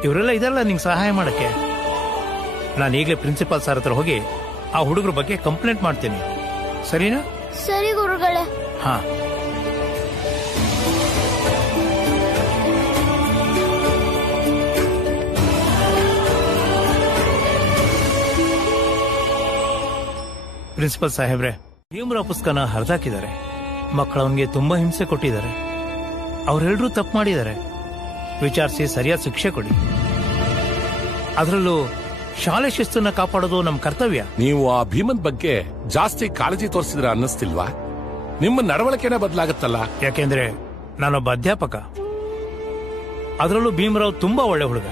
ಇವರೆಲ್ಲ ಇದೆಲ್ಲ ನಿಂಗೆ ಸಹಾಯ ಮಾಡಕ್ಕೆ. ನಾನು ಈಗಲೇ ಪ್ರಿನ್ಸಿಪಾಲ್ ಸರ್ ಹತ್ರ ಹೋಗಿ ಆ ಹುಡುಗರ ಬಗ್ಗೆ ಕಂಪ್ಲೇಂಟ್ ಮಾಡ್ತೀನಿ. ಸರಿನಾ? ಸರಿ ಗುರುಗಳೇ. ಹಾ. ಪ್ರಿನ್ಸಿಪಲ್ ಸಾಹೇಬ್ರೆ, ಭೀಮ್ರಾವ್ ಪುಸ್ತಕನ ಹರಿದಾಕಿದ್ದಾರೆ. ಮಕ್ಕಳವನ್ಗೆ ತುಂಬಾ ಹಿಂಸೆ ಕೊಟ್ಟಿದ್ದಾರೆ. ಅವರೆಲ್ಲರೂ ತಪ್ಪು ಮಾಡಿದ್ದಾರೆ. ವಿಚಾರಿಸಿ ಸರಿಯಾದ ಶಿಕ್ಷೆ ಕೊಡಿ. ಅದರಲ್ಲೂ ಶಾಲೆ ಶಿಸ್ತನ್ನ ಕಾಪಾಡೋದು ನಮ್ಮ ಕರ್ತವ್ಯ. ನೀವು ಆ ಭೀಮನ್ ಬಗ್ಗೆ ಜಾಸ್ತಿ ಕಾಳಜಿ ತೋರಿಸಿದ್ರೆ ಅನ್ನಿಸ್ತಿಲ್ವಾ? ನಿಮ್ಮ ನಡವಳಿಕೆನೇ ಬದಲಾಗತ್ತಲ್ಲ. ಯಾಕೆಂದ್ರೆ ನಾನೊಬ್ಬ ಅಧ್ಯಾಪಕ. ಅದರಲ್ಲೂ ಭೀಮರಾವ್ ತುಂಬಾ ಒಳ್ಳೆ ಹುಡುಗ.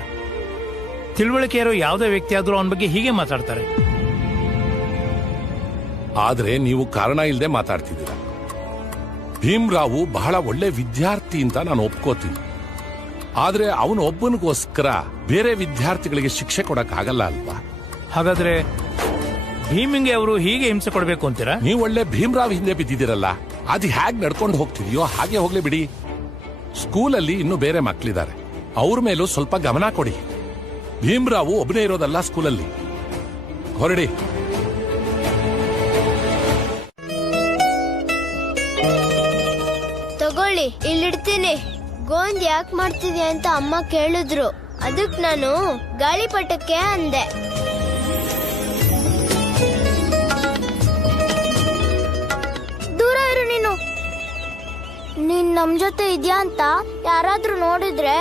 ತಿಳುವಳಿಕೆ ಇರೋ ಯಾವುದೇ ವ್ಯಕ್ತಿ ಆದ್ರೂ ಅವನ ಬಗ್ಗೆ ಹೀಗೆ ಮಾತಾಡ್ತಾರೆ. ಆದ್ರೆ ನೀವು ಕಾರಣ ಇಲ್ಲದೆ ಮಾತಾಡ್ತಿದ್ದೀರ. ಭೀಮ್ರಾವು ಬಹಳ ಒಳ್ಳೆ ವಿದ್ಯಾರ್ಥಿ ಅಂತ ನಾನು ಒಪ್ಕೋತೀನಿ. ಆದ್ರೆ ಅವನು ಒಬ್ಬನಿಗೋಸ್ಕರ ಬೇರೆ ವಿದ್ಯಾರ್ಥಿಗಳಿಗೆ ಶಿಕ್ಷೆ ಕೊಡಕ್ ಆಗಲ್ಲ ಅಲ್ವಾ? ಹಾಗಾದ್ರೆ ಭೀಮಿಂಗೆ ಅವರು ಹೀಗೆ ಹಿಂಸೆ ಕೊಡಬೇಕು ಅಂತೀರಾ? ನೀವು ಒಳ್ಳೆ ಭೀಮ್ರಾವ್ ಹಿಂದೆ ಬಿದ್ದಿದ್ದೀರಲ್ಲ, ಅದು ಹೇಗ್ ನಡ್ಕೊಂಡು ಹೋಗ್ತಿದ್ಯೋ ಹಾಗೆ ಹೋಗ್ಲಿ ಬಿಡಿ. ಸ್ಕೂಲಲ್ಲಿ ಇನ್ನು ಬೇರೆ ಮಕ್ಕಳಿದ್ದಾರೆ, ಅವ್ರ ಮೇಲೂ ಸ್ವಲ್ಪ ಗಮನ ಕೊಡಿ. ಭೀಮ್ರಾವು ಒಬ್ಬನೇ ಇರೋದಲ್ಲ ಸ್ಕೂಲಲ್ಲಿ. ಹೊರಡಿ. ತಗೊಳ್ಳಿ, ಇಲ್ಲಿಡ್ತೀನಿ. ಗೋಂದ್ ಯಾಕೆ ಮಾಡ್ತಿದ್ಯಾ ಅಂತ ಅಮ್ಮ ಕೇಳಿದ್ರು. ಅದಕ್ ನಾನು ಗಾಳಿಪಟಕ್ಕೆ ಅಂದೆ. ದೂರ ಇರು ನೀನು. ನೀನ್ ನಮ್ ಜೊತೆ ಇದ್ಯಾ ಅಂತ ಯಾರಾದ್ರೂ ನೋಡಿದ್ರೆ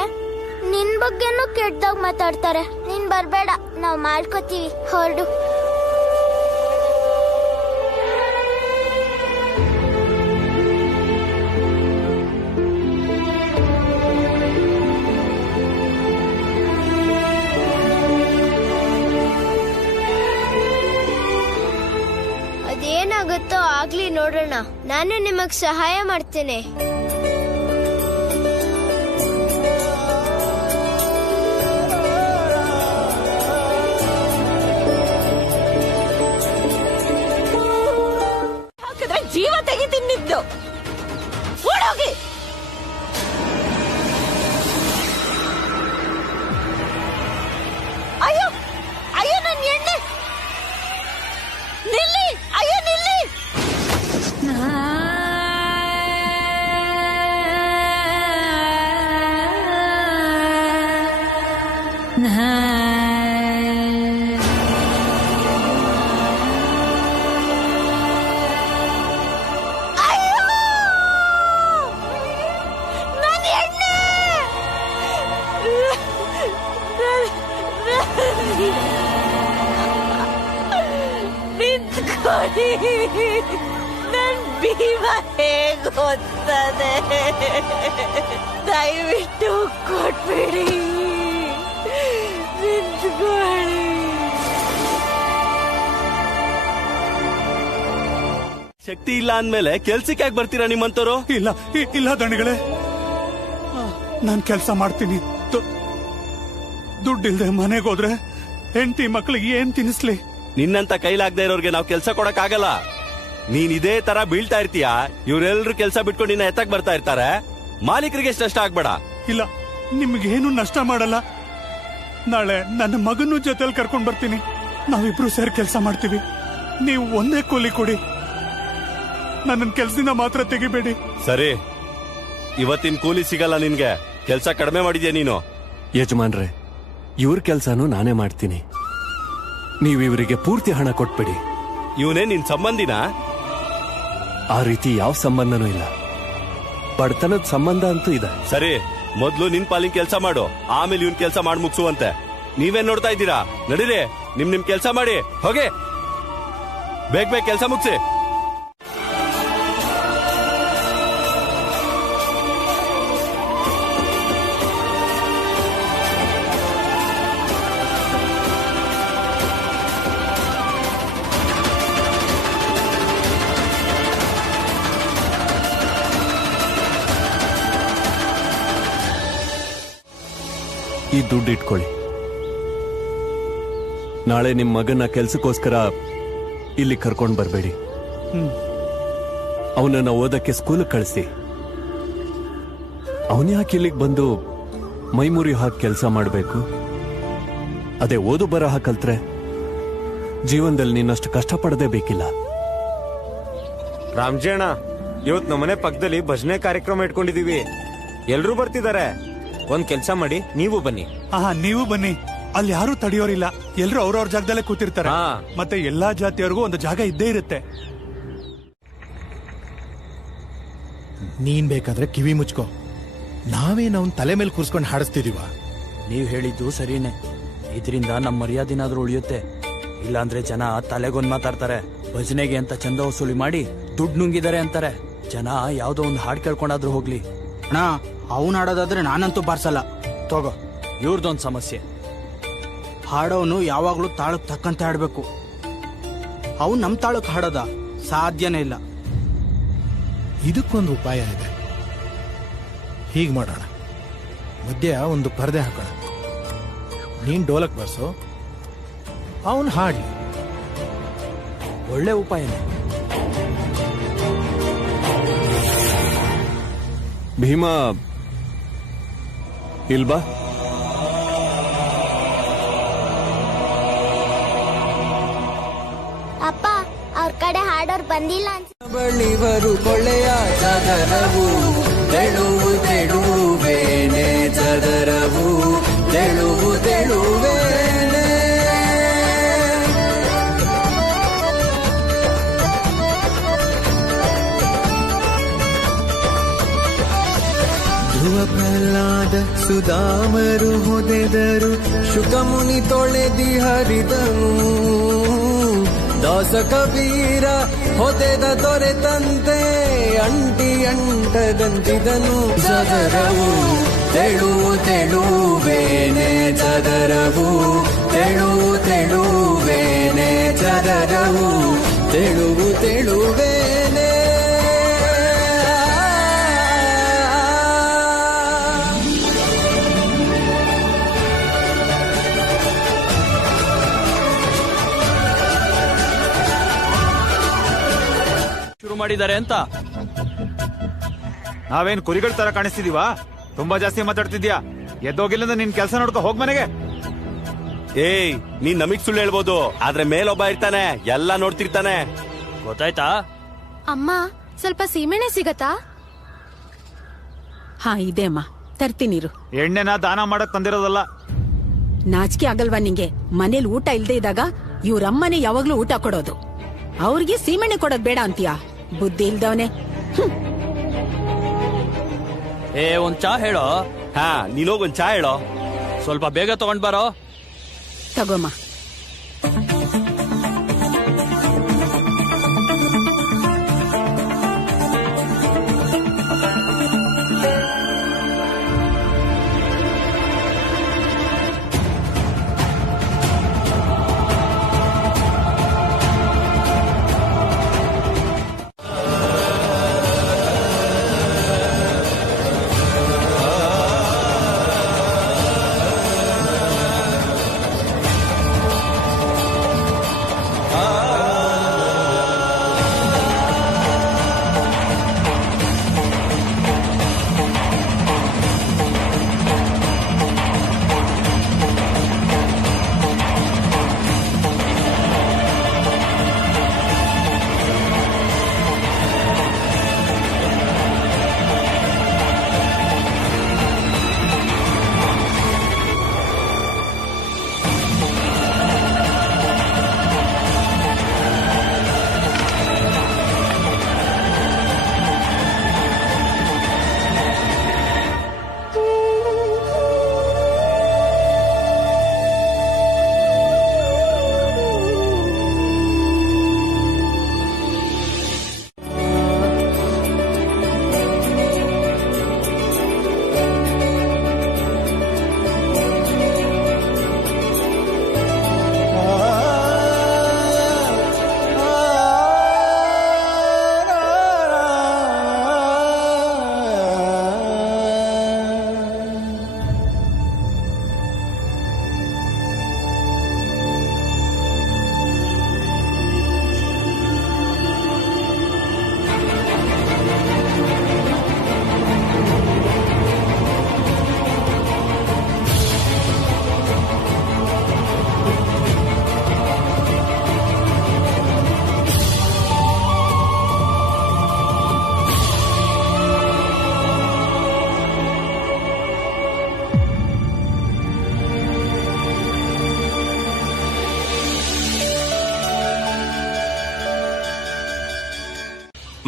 ನಿನ್ ಬಗ್ಗೆನೂ ಕೆಟ್ಟದಾಗ ಮಾತಾಡ್ತಾರೆ. ನೀನ್ ಬರ್ಬೇಡ, ನಾವ್ ಮಾಡ್ಕೋತೀವಿ. ಹೊರಡು. ಅದೇನಾಗುತ್ತೋ ಆಗ್ಲಿ ನೋಡೋಣ. ನಾನು ನಿಮಗ್ ಸಹಾಯ ಮಾಡ್ತೇನೆ. ಹಾಕಿದ್ರೆ ಜೀವ ತೆಗಿತಿನ್ನಿದ್ದು. ಓಡೋಗಿ. ಅಯ್ಯೋ ಅಯ್ಯೋ, ನನ್ನ ಎಣ್ಣೆ ನಿಲ್ಲಿ. ಅಯ್ಯೋ ನಿಲ್ಲಿ. ಕೊಡಿ. ನನ್ ಭೀಮ ಹೇಗೋಗ್ತದೆ, ದಯವಿಟ್ಟು ಕೊಟ್ಬಿಡಿ, ನಿಂತ್ಕೊಳ್ಳಿ. ಶಕ್ತಿ ಇಲ್ಲ ಅಂದ್ಮೇಲೆ ಕೆಲ್ಸಕ್ಕೆ ಯಾಕೆ ಬರ್ತೀರಾ ನಿಮ್ಮಂತವ್ರು? ಇಲ್ಲ ದಣಿಗಳೇ, ನಾನ್ ಕೆಲ್ಸ ಮಾಡ್ತೀನಿ. ದುಡ್ಡಿಲ್ದೆ ಮನೆಗೆ ಹೋದ್ರೆ ಹೆಂಡತಿ ಮಕ್ಳಿಗೆ ಏನ್ ತಿನ್ನಿಸ್ಲಿ? ನಿನ್ನಂತ ಕೈಲಾಗದೆ ಇರೋರ್ಗೆ ನಾವು ಕೆಲ್ಸ ಕೊಡಕ್ ಆಗಲ್ಲ. ನೀನ್ ಇದೇ ತರ ಬೀಳ್ತಾ ಇರ್ತೀಯ, ಇವ್ರೆಲ್ರು ಕೆಲ್ಸ ಬಿಟ್ಕೊಂಡು ನಿನ್ನ ಎತ್ತಕ್ ಬರ್ತಾ ಇರ್ತಾರೆ. ಮಾಲೀಕರಿಗೆ ಎಷ್ಟು ನಷ್ಟ ಆಗ್ಬೇಡ. ಇಲ್ಲ, ನಿಮ್ಗೇನು ನಷ್ಟ ಮಾಡಲ್ಲ. ನಾಳೆ ನನ್ನ ಮಗನ ಜೊತೆಲಿ ಕರ್ಕೊಂಡ್ ಬರ್ತೀನಿ. ನಾವಿಬ್ರು ಸೇರಿ ಕೆಲಸ ಮಾಡ್ತೀವಿ. ನೀವು ಒಂದೇ ಕೂಲಿ ಕೊಡಿ, ನನ್ನ ಕೆಲ್ಸದಿಂದ ಮಾತ್ರ ತೆಗಿಬೇಡಿ. ಸರಿ, ಇವತ್ತಿನ ಕೂಲಿ ಸಿಗಲ್ಲ ನಿನ್ಗೆ. ಕೆಲ್ಸ ಕಡಿಮೆ ಮಾಡಿದ್ಯಾ ನೀನು. ಯಜಮಾನ್ರೆ, ಇವ್ರ ಕೆಲ್ಸನೂ ನಾನೇ ಮಾಡ್ತೀನಿ. ನೀವು ಇವರಿಗೆ ಪೂರ್ತಿ ಹಣ ಕೊಟ್ಬಿಡಿ. ಇವನೇ ನಿನ್ ಸಂಬಂಧಿನ? ಆ ರೀತಿ ಯಾವ ಸಂಬಂಧನೂ ಇಲ್ಲ, ಬಡತನದ ಸಂಬಂಧ ಅಂತೂ ಇದೆ. ಸರಿ, ಮೊದ್ಲು ನಿನ್ ಪಾಲಿನ ಕೆಲ್ಸ ಮಾಡು, ಆಮೇಲೆ ಇವನ್ ಕೆಲ್ಸ ಮಾಡಿ ಮುಗಿಸುವಂತೆ. ನೀವೇನ್ ನೋಡ್ತಾ ಇದ್ದೀರಾ? ನಡೀರಿ, ನಿಮ್ ಕೆಲ್ಸ ಮಾಡಿ ಹೋಗಿ. ಬೇಗ ಕೆಲ್ಸ ಮುಗಿಸಿ. ಈ ದುಡ್ಡು ಇಟ್ಕೊಳ್ಳಿ. ನಾಳೆ ನಿಮ್ ಮಗನ ಕೆಲ್ಸಕ್ಕೋಸ್ಕರ ಇಲ್ಲಿ ಕರ್ಕೊಂಡ್ ಬರ್ಬೇಡಿ. ಅವನನ್ನ ಓದಕ್ಕೆ ಸ್ಕೂಲ್ ಕಳಿಸಿ. ಅವನ್ ಯಾಕೆ ಇಲ್ಲಿಗೆ ಬಂದು ಮೈಮುರಿ ಹಾಕಿ ಕೆಲಸ ಮಾಡಬೇಕು? ಅದೇ ಓದು ಬರಹ ಕಲ್ತ್ರೆ ಜೀವನದಲ್ಲಿ ನಿನ್ನಷ್ಟು ಕಷ್ಟಪಡದೇ ಬೇಕಿಲ್ಲ. ರಾಮ್ಜೇಣ, ಇವತ್ ನಮ್ಮನೆ ಪಕ್ಕದಲ್ಲಿ ಭಜನೆ ಕಾರ್ಯಕ್ರಮ ಇಟ್ಕೊಂಡಿದೀವಿ. ಎಲ್ರೂ ಬರ್ತಿದ್ದಾರೆ. ಒಂದ್ ಕೆಲ್ಸ ಮಾಡಿ, ನೀವು ಬನ್ನಿ. ನೀವು ಬನ್ನಿ. ಅಲ್ಲಿ ಯಾರು ತಡೆಯೋರಿಲ್ಲ, ಎಲ್ರು ಅವ್ರವ್ರ ಜಾಗದಲ್ಲೇ ಕೂತಿರ್ತಾರೆ. ಮತ್ತೆ ಎಲ್ಲಾ ಜಾತಿಯವ್ರಿಗೂ ಒಂದು ಜಾಗ ಇದ್ದೇ ಇರುತ್ತೆ. ನೀನ್ ಬೇಕಾದ್ರೆ ಕಿವಿ ಮುಚ್ಕೋ. ನಾವೇನ್ ಅವನ್ ತಲೆ ಮೇಲೆ ಕೂರ್ಸ್ಕೊಂಡು ಹಾಡಿಸ್ತಿದೀವ? ನೀವ್ ಹೇಳಿದ್ದು ಸರಿನೇ. ಇದರಿಂದ ನಮ್ ಮರ್ಯಾದಿನಾದ್ರೂ ಉಳಿಯುತ್ತೆ. ಇಲ್ಲಾಂದ್ರೆ ಜನ ತಲೆಗೊಂದ್ ಮಾತಾಡ್ತಾರೆ. ಭಜನೆಗೆ ಅಂತ ಚಂದ ವಸೂಲಿ ಮಾಡಿ ದುಡ್ಡು ನುಂಗಿದ್ದಾರೆ ಅಂತಾರೆ. ಜನ ಯಾವ್ದೋ ಒಂದು ಹಾಡ್ ಕೇಳ್ಕೊಂಡಾದ್ರೂ ಹೋಗ್ಲಿ. ಅಣ್ಣ, ಅವನ್ ಹಾಡೋದಾದ್ರೆ ನಾನಂತೂ ಬಾರ್ಸಲ್ಲ. ತಗೋ, ಇವ್ರದೊಂದ್ ಸಮಸ್ಯೆ. ಹಾಡೋನು ಯಾವಾಗ್ಲೂ ತಾಳಕ್ ತಕ್ಕಂತೆ ಹಾಡ್ಬೇಕು. ಅವ್ನು ನಮ್ ತಾಳಕ್ ಹಾಡೋದ ಸಾಧ್ಯನೇ ಇಲ್ಲ. ಇದಕ್ಕೊಂದು ಉಪಾಯ ಇದೆ. ಹೀಗ್ ಮಾಡೋಣ, ಮಧ್ಯ ಒಂದು ಪರದೆ ಹಾಕೋಣ. ನೀನ್ ಡೋಲಕ್ ಬರ್ಸು, ಅವನ್ ಹಾಡ್ಲಿ. ಒಳ್ಳೆ ಉಪಾಯನೇ. ಭೀಮಾ, ಇಲ್ಬಾ. ಅಪ್ಪ, ಅವ್ರ ಕಡೆ ಹಾಡೋರ್ ಬಂದಿಲ್ಲ ಅನ್ಸುತ್ತೆ. ಬಳಿವರು ಕೊಳ್ಳೆಯ ಚದರವು ತೆಳುವು ತೆಳುವೇನೆ, ಚದರವು ತೆಳುವು ತೆಳುವೇನೆ. ಧ್ರುವ ಪ್ರಹ್ಲಾದ ಸುಧಾಮರು ಹೊದೆದರು, ಶುಕಮುನಿ ತೊಳೆದಿ ಹರಿದನು. ದಾಸ ಕಬೀರ ಹೊದೆದ ದೊರೆತಂತೆ, ಅಂಟಿ ಅಂಟದಂತಿದನು. ಚದರವು ತೆಳುವು ತೆಳುವೇನೆ, ಚದರವು ತೆಳುವು ತೆಳುವೇನೆ, ಚದರವು ತೆಳುವು ತೆಳುವೇನೆ. ಶುರು ಮಾಡಿದ್ದಾರೆ ಅಂತ. ನಾವೇನ್ ಕುರಿಗಳ ತರ ಕಾಣಿಸ್ತಿದೀವಾ? ತುಂಬಾ ಜಾಸ್ತಿ ಮಾತಾಡ್ತಿದ್ಯಾ. ಎದ್ದೋಗಿಲ್ಲ ನಿನ್ ಕೆಲಸ ನೋಡ್ಕೊ, ಹೋಗ್ ಮನೆಗೆ. ಏಯ್, ನೀನ್ ನಮಗ್ ಸುಳ್ಳು ಹೇಳ್ಬೋದು, ಆದ್ರೆ ಮೇಲೊಬ್ಬ ಇರ್ತಾನೆ, ಎಲ್ಲ ನೋಡ್ತಿರ್ತಾನೆ. ಗೊತ್ತಾಯ್ತಾ? ಅಮ್ಮ, ಸ್ವಲ್ಪ ಸೀಮೆಣ್ಣೆ ಸಿಗತ್ತಾ? ಹಾ, ಇದೆ ಅಮ್ಮ, ತರ್ತೀನಿರು. ಎಣ್ಣೆನ ದಾನ ಮಾಡಕ್ ತಂದಿರೋದಲ್ಲ. ನಾಚಿಕೆ ಆಗಲ್ವಾ ನಿಂಗೆ? ಮನೇಲಿ ಊಟ ಇಲ್ದೇ ಇದ್ದಾಗ ಇವ್ರಮ್ಮನೆ ಯಾವಾಗ್ಲೂ ಊಟ ಕೊಡೋದು. ಅವ್ರಿಗೆ ಸೀಮೆಣ್ಣೆ ಕೊಡೋದ್ ಬೇಡ ಅಂತೀಯಾ? ಬುದ್ಧಿ ಇಲ್ದವನೆ. ಒಂದ್ ಚಾ ಹೇಳೋ. ಹಾ, ನೀನೋಗೊಂದ್ ಚಾ ಹೇಳೋ. ಸ್ವಲ್ಪ ಬೇಗ ತಗೊಂಡ್ ಬಾರೋ. ತಗೋಮ್ಮ.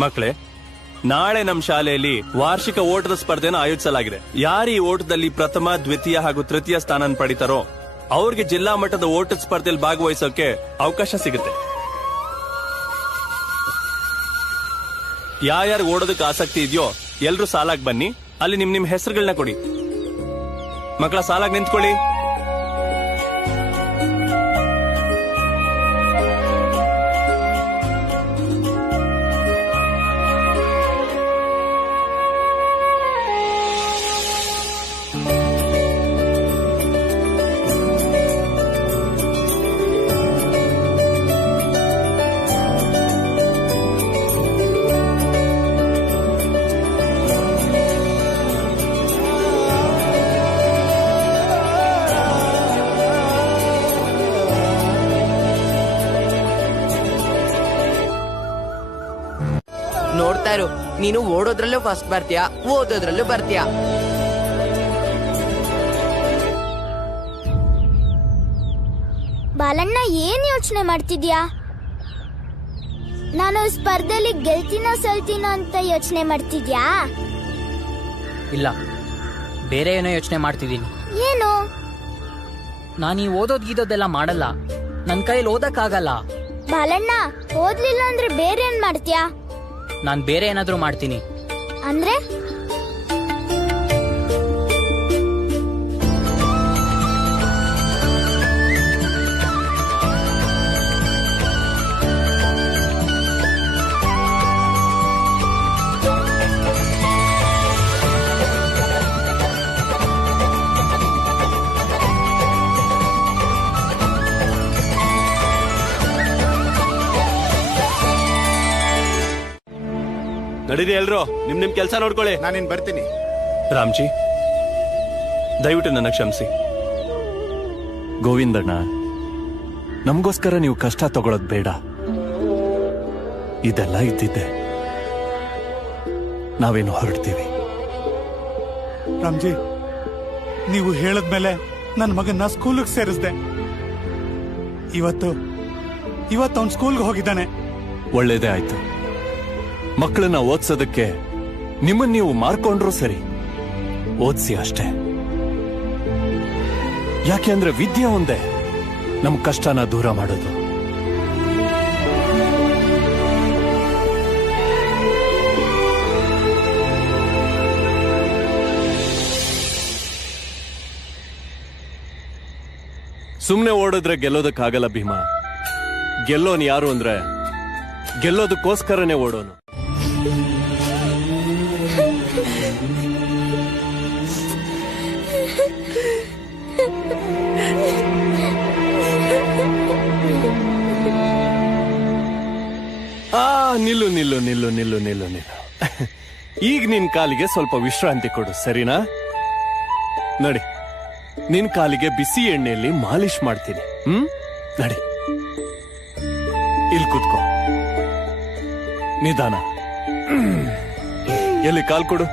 ಮಕ್ಕಳೇ, ನಾಳೆ ನಮ್ಮ ಶಾಲೆಯಲ್ಲಿ ವಾರ್ಷಿಕ ಓಟದ ಸ್ಪರ್ಧೆನ ಆಯೋಜಿಸಲಾಗಿದೆ. ಯಾರು ಈ ಓಟದಲ್ಲಿ ಪ್ರಥಮ, ದ್ವಿತೀಯ ಹಾಗೂ ತೃತೀಯ ಸ್ಥಾನ ಪಡಿತಾರೋ ಅವ್ರಿಗೆ ಜಿಲ್ಲಾ ಮಟ್ಟದ ಓಟದ ಸ್ಪರ್ಧೆಯಲ್ಲಿ ಭಾಗವಹಿಸೋಕೆ ಅವಕಾಶ ಸಿಗುತ್ತೆ. ಯಾರ್ಯಾರು ಓಡೋದಕ್ಕೆ ಆಸಕ್ತಿ ಇದೆಯೋ ಎಲ್ರು ಸಾಲಾಗಿ ಬನ್ನಿ. ಅಲ್ಲಿ ನಿಮ್ ಹೆಸರುಗಳನ್ನ ಕೊಡಿ. ಮಕ್ಕಳ ಸಾಲಾಗಿ ನಿಂತ್ಕೊಳ್ಳಿ. ನೋಡ್ತಾ ಇರು, ನೀನು ಓಡೋದ್ರಲ್ಲೂ ಫಸ್ಟ್ ಬರ್ತೀಯಾ, ಓದೋದ್ರಲ್ಲೂ ಬರ್ತೀಯಾ. ಬಾಲಣ್ಣ, ಏನ್ ಯೋಚನೆ ಮಾಡ್ತಿದ್ಯಾ? ನಾನು ಸ್ಪರ್ಧೆಲಿ ಗೆಲ್ತೀನೋ ಸೋಲ್ತೀನೋ ಅಂತ ಯೋಚನೆ ಮಾಡ್ತಿದ್ಯಾ? ಇಲ್ಲ, ಬೇರೆ ಏನೋ ಯೋಚನೆ ಮಾಡ್ತಿದ್ದೀನಿ. ಏನು? ನಾನು ಈ ಓದೋದ್ ಗೀದೋದೆಲ್ಲ ಮಾಡಲ್ಲ. ನನ್ ಕೈಯಲ್ಲಿ ಓದಕ್ಕಾಗಲ್ಲ. ಬಾಲಣ್ಣ, ಓದ್ಲಿಲ್ಲ ಅಂದ್ರೆ ಬೇರೆ ಏನ್ ಮಾಡ್ತೀಯಾ? ನಾನ್ ಬೇರೆ ಏನಾದ್ರೂ ಮಾಡ್ತೀನಿ. ಅಂದ್ರೆ? ನಡೀರಿ ಎಲ್ರು, ನಿಮ್ ಕೆಲಸ ನೋಡ್ಕೊಳ್ಳಿ. ನಾನಿನ್ ಬರ್ತೀನಿ. ರಾಮ್ಜಿ, ದಯವಿಟ್ಟು ನನ್ನ ಕ್ಷಮಿಸಿ. ಗೋವಿಂದಣ್ಣ, ನಮಗೋಸ್ಕರ ನೀವು ಕಷ್ಟ ತಗೊಳ್ಳೋದು ಬೇಡ. ಇದೆಲ್ಲ ಇದ್ದಿದ್ದೆ. ನಾವೇನು ಹೊರಡ್ತೀವಿ. ರಾಮ್ಜಿ, ನೀವು ಹೇಳದ್ಮೇಲೆ ನನ್ನ ಮಗನ್ನ ಸ್ಕೂಲಿಗೆ ಸೇರಿಸ್ದೆ. ಇವತ್ತು ಅವನ್ ಸ್ಕೂಲ್ಗೆ ಹೋಗಿದ್ದಾನೆ. ಒಳ್ಳೇದೇ ಆಯ್ತು. ಮಕ್ಕಳನ್ನ ಓದ್ಸೋದಕ್ಕೆ ನಿಮ್ಮನ್ನ ನೀವು ಮಾರ್ಕೊಂಡ್ರು ಸರಿ, ಓದ್ಸಿ ಅಷ್ಟೇ. ಯಾಕೆ ಅಂದ್ರೆ ವಿದ್ಯೆ ಒಂದೇ ನಮ್ ಕಷ್ಟನ ದೂರ ಮಾಡೋದು. ಸುಮ್ನೆ ಓಡಿದ್ರೆ ಗೆಲ್ಲೋದಕ್ಕಾಗಲ್ಲ ಭೀಮಾ. ಗೆಲ್ಲೋನ್ ಯಾರು ಅಂದ್ರೆ ಗೆಲ್ಲೋದಕ್ಕೋಸ್ಕರನೇ ಓಡೋನು. ನಿಲ್ಲು ನಿಲ್ಲು ನಿಲ್ಲು ನಿಲ್ಲು ನಿಲ್ಲು ನಿಲ್ಲು. ಈಗ ನಿನ್ ಕಾಲಿಗೆ ಸ್ವಲ್ಪ ವಿಶ್ರಾಂತಿ ಕೊಡು, ಸರಿನಾ? ನಡಿ, ನಿನ್ ಕಾಲಿಗೆ ಬಿಸಿ ಎಣ್ಣೆಯಲ್ಲಿ ಮಾಲಿಶ್ ಮಾಡ್ತೀನಿ. ನಡಿ, ಇಲ್ಲಿ ಕೂತ್ಕೋ. ನಿಧಾನ. ಎಲ್ಲಿ ಕಾಲ್ ಕೊಡು.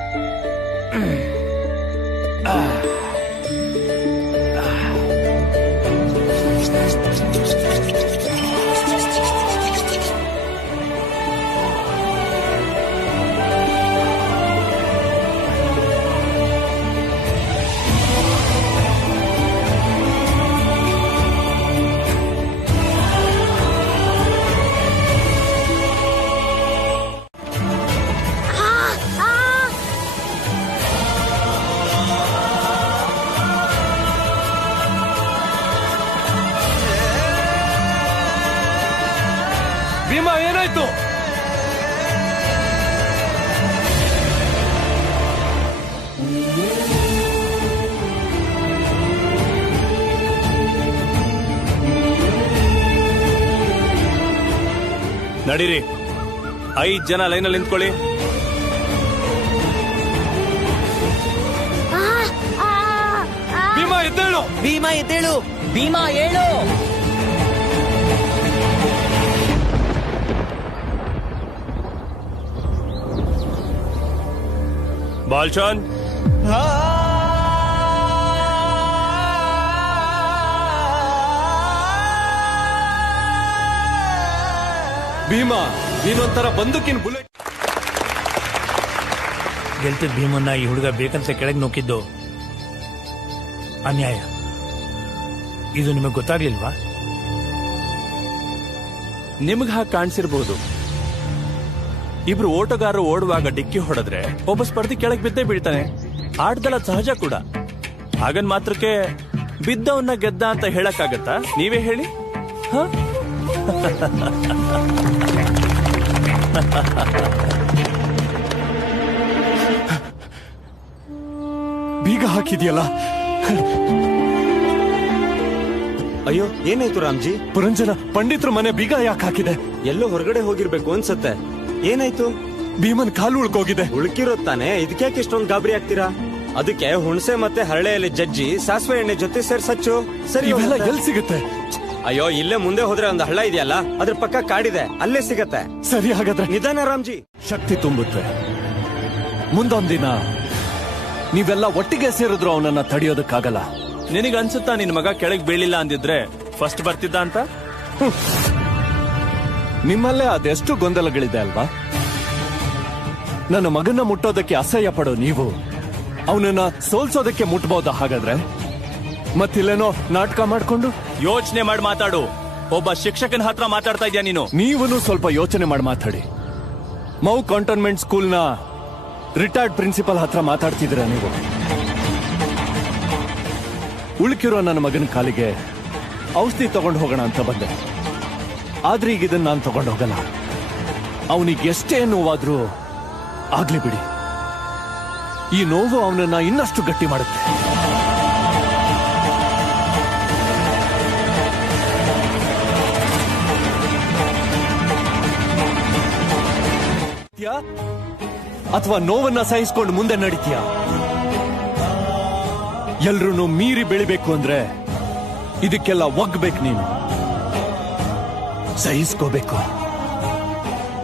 ಭೀಮಾ, ಏನಾಯ್ತು? ನಡೀರಿ, 5 ಜನ ಲೈನಲ್ಲಿ ನಿಂತ್ಕೊಳ್ಳಿ. ಭೀಮಾ ಎದ್ದೇಳು. ಭೀಮಾ ಎದ್ದೇಳು. ಭೀಮಾ ಏಳು. ಬಾಲ್ಚಾನ್, ಭೀಮಾ ನೀನೊಂಥರ ಬಂದೂಕಿನ ಬುಲೆಟ್. ಗೆಲ್ತಿದ್ದ ಭೀಮನ್ನ ಈ ಹುಡುಗ ಬೇಕಂತ ಕೆಳಗೆ ನೂಕಿದ್ದು ಅನ್ಯಾಯ. ಇದು ನಿಮಗೆ ಗೊತ್ತಾಗ್ಲಿಲ್ವಾ? ನಿಮ್ಗೆ ಹಾಗೆ ಕಾಣಿಸಿರ್ಬೋದು. ಇಬ್ರು ಓಟಗಾರರು ಓಡುವಾಗ ಡಿಕ್ಕಿ ಹೊಡೆದ್ರೆ ಒಬ್ಬ ಸ್ಪರ್ಧಿ ಕೆಳಗೆ ಬಿದ್ದೇ ಬೀಳ್ತಾನೆ. ಆಟದಲ್ಲ ಸಹಜ ಕೂಡ. ಹಾಗನ್ ಮಾತ್ರಕ್ಕೆ ಬಿದ್ದವನ್ನ ಗೆದ್ದ ಅಂತ ಹೇಳಕ್ಕಾಗತ್ತಾ? ನೀವೇ ಹೇಳಿ. ಬೀಗ ಹಾಕಿದ್ಯಲ್ಲ. ಅಯ್ಯೋ, ಏನಾಯ್ತು ರಾಮ್ಜಿ? ಪುರಂಜನ, ಪಂಡಿತರು ಮನೆ ಬೀಗ ಯಾಕೆ ಹಾಕಿದೆ? ಎಲ್ಲೋ ಹೊರಗಡೆ ಹೋಗಿರ್ಬೇಕು ಅನ್ಸತ್ತೆ. ಏನಾಯ್ತು? ಭೀಮನ್ ಕಾಲು ಉಳ್ಕೋಗಿದೆ. ಉಳ್ಕಿರೋತಾನೆ, ಇದಕ್ಯಾಕೆ ಇಷ್ಟೊಂದು ಗಾಬರಿ ಆಗ್ತೀರಾ? ಅದಕ್ಕೆ ಹುಣಸೆ ಮತ್ತೆ ಹರಳೆಯಲ್ಲಿ ಜಜ್ಜಿ ಸಾಸಿವೆ ಎಣ್ಣೆ ಜೊತೆ ಸೇರ್ಸಚ್ಚು. ಸರಿ, ಎಲ್ಲಿ ಸಿಗುತ್ತೆ? ಅಯ್ಯೋ, ಇಲ್ಲೇ ಮುಂದೆ ಹೋದ್ರೆ ಒಂದು ಹಳ್ಳ ಇದೆಯಲ್ಲ, ಅದ್ರ ಪಕ್ಕ ಕಾಡಿದೆ, ಅಲ್ಲೇ ಸಿಗತ್ತೆ. ಸರಿ, ಹಾಗಾದ್ರೆ ನಿಧಾನ ರಾಮ್ಜಿ. ಶಕ್ತಿ ತುಂಬುತ್ತೆ. ಮುಂದೊಂದಿನ ನೀವೆಲ್ಲ ಒಟ್ಟಿಗೆ ಸೇರಿದ್ರು ಅವನನ್ನ ತಡೆಯೋದಕ್ಕಾಗಲ್ಲ. ನಿನಗನ್ಸುತ್ತಾ ನಿನ್ ಮಗ ಕೆಳಗೆ ಬೀಳಿಲ್ಲ ಅಂದಿದ್ರೆ ಫಸ್ಟ್ ಬರ್ತಿದ್ದ ಅಂತ? ನಿಮ್ಮಲ್ಲೇ ಅದೆಷ್ಟು ಗೊಂದಲಗಳಿದೆ ಅಲ್ವಾ? ನನ್ನ ಮಗನ ಮುಟ್ಟೋದಕ್ಕೆ ಅಸಹ್ಯ ಪಡೋ ನೀವು ಅವನನ್ನ ಸೋಲ್ಸೋದಕ್ಕೆ ಮುಟ್ಬೋದ? ಹಾಗಾದ್ರೆ ಮತ್ತಿಲ್ಲೇನೋ ನಾಟಕ ಮಾಡ್ಕೊಂಡು ಯೋಚನೆ ಮಾಡಿ ಮಾತಾಡು. ಒಬ್ಬ ಶಿಕ್ಷಕನ ಹತ್ರ ಮಾತಾಡ್ತಾ ಇದ್ಯಾ ನೀನು? ನೀವನು ಸ್ವಲ್ಪ ಯೋಚನೆ ಮಾಡಿ ಮಾತಾಡಿ. ಮೌ ಕಾಂಟೋನ್ಮೆಂಟ್ ಸ್ಕೂಲ್ನ ರಿಟೈರ್ಡ್ ಪ್ರಿನ್ಸಿಪಲ್ ಹತ್ರ ಮಾತಾಡ್ತಿದ್ದೀರಾ ನೀವು? ಉಳ್ಕಿರೋ ನನ್ನ ಮಗನ ಕಾಲಿಗೆ ಔಷಧಿ ತಗೊಂಡು ಹೋಗೋಣ ಅಂತ ಬಂದೆ. ಆದ್ರೆ ಈಗ ಇದನ್ನ ನಾನು ತಗೊಂಡು ಹೋಗಲ್ಲ. ಅವನಿಗೆ ಎಷ್ಟೇ ನೋವಾದ್ರೂ ಆಗ್ಲಿ ಬಿಡಿ. ಈ ನೋವು ಅವನನ್ನ ಇನ್ನಷ್ಟು ಗಟ್ಟಿ ಮಾಡುತ್ತೆ. ಅಥವಾ ನೋವನ್ನ ಸಹಿಸ್ಕೊಂಡು ಮುಂದೆ ನಡೀತೀಯ? ಎಲ್ರೂ ಮೀರಿ ಬೆಳಿಬೇಕು ಅಂದ್ರೆ ಇದಕ್ಕೆಲ್ಲ ಒಗ್ಬೇಕು. ನೀನು ಸಹಿಸ್ಕೋಬೇಕು,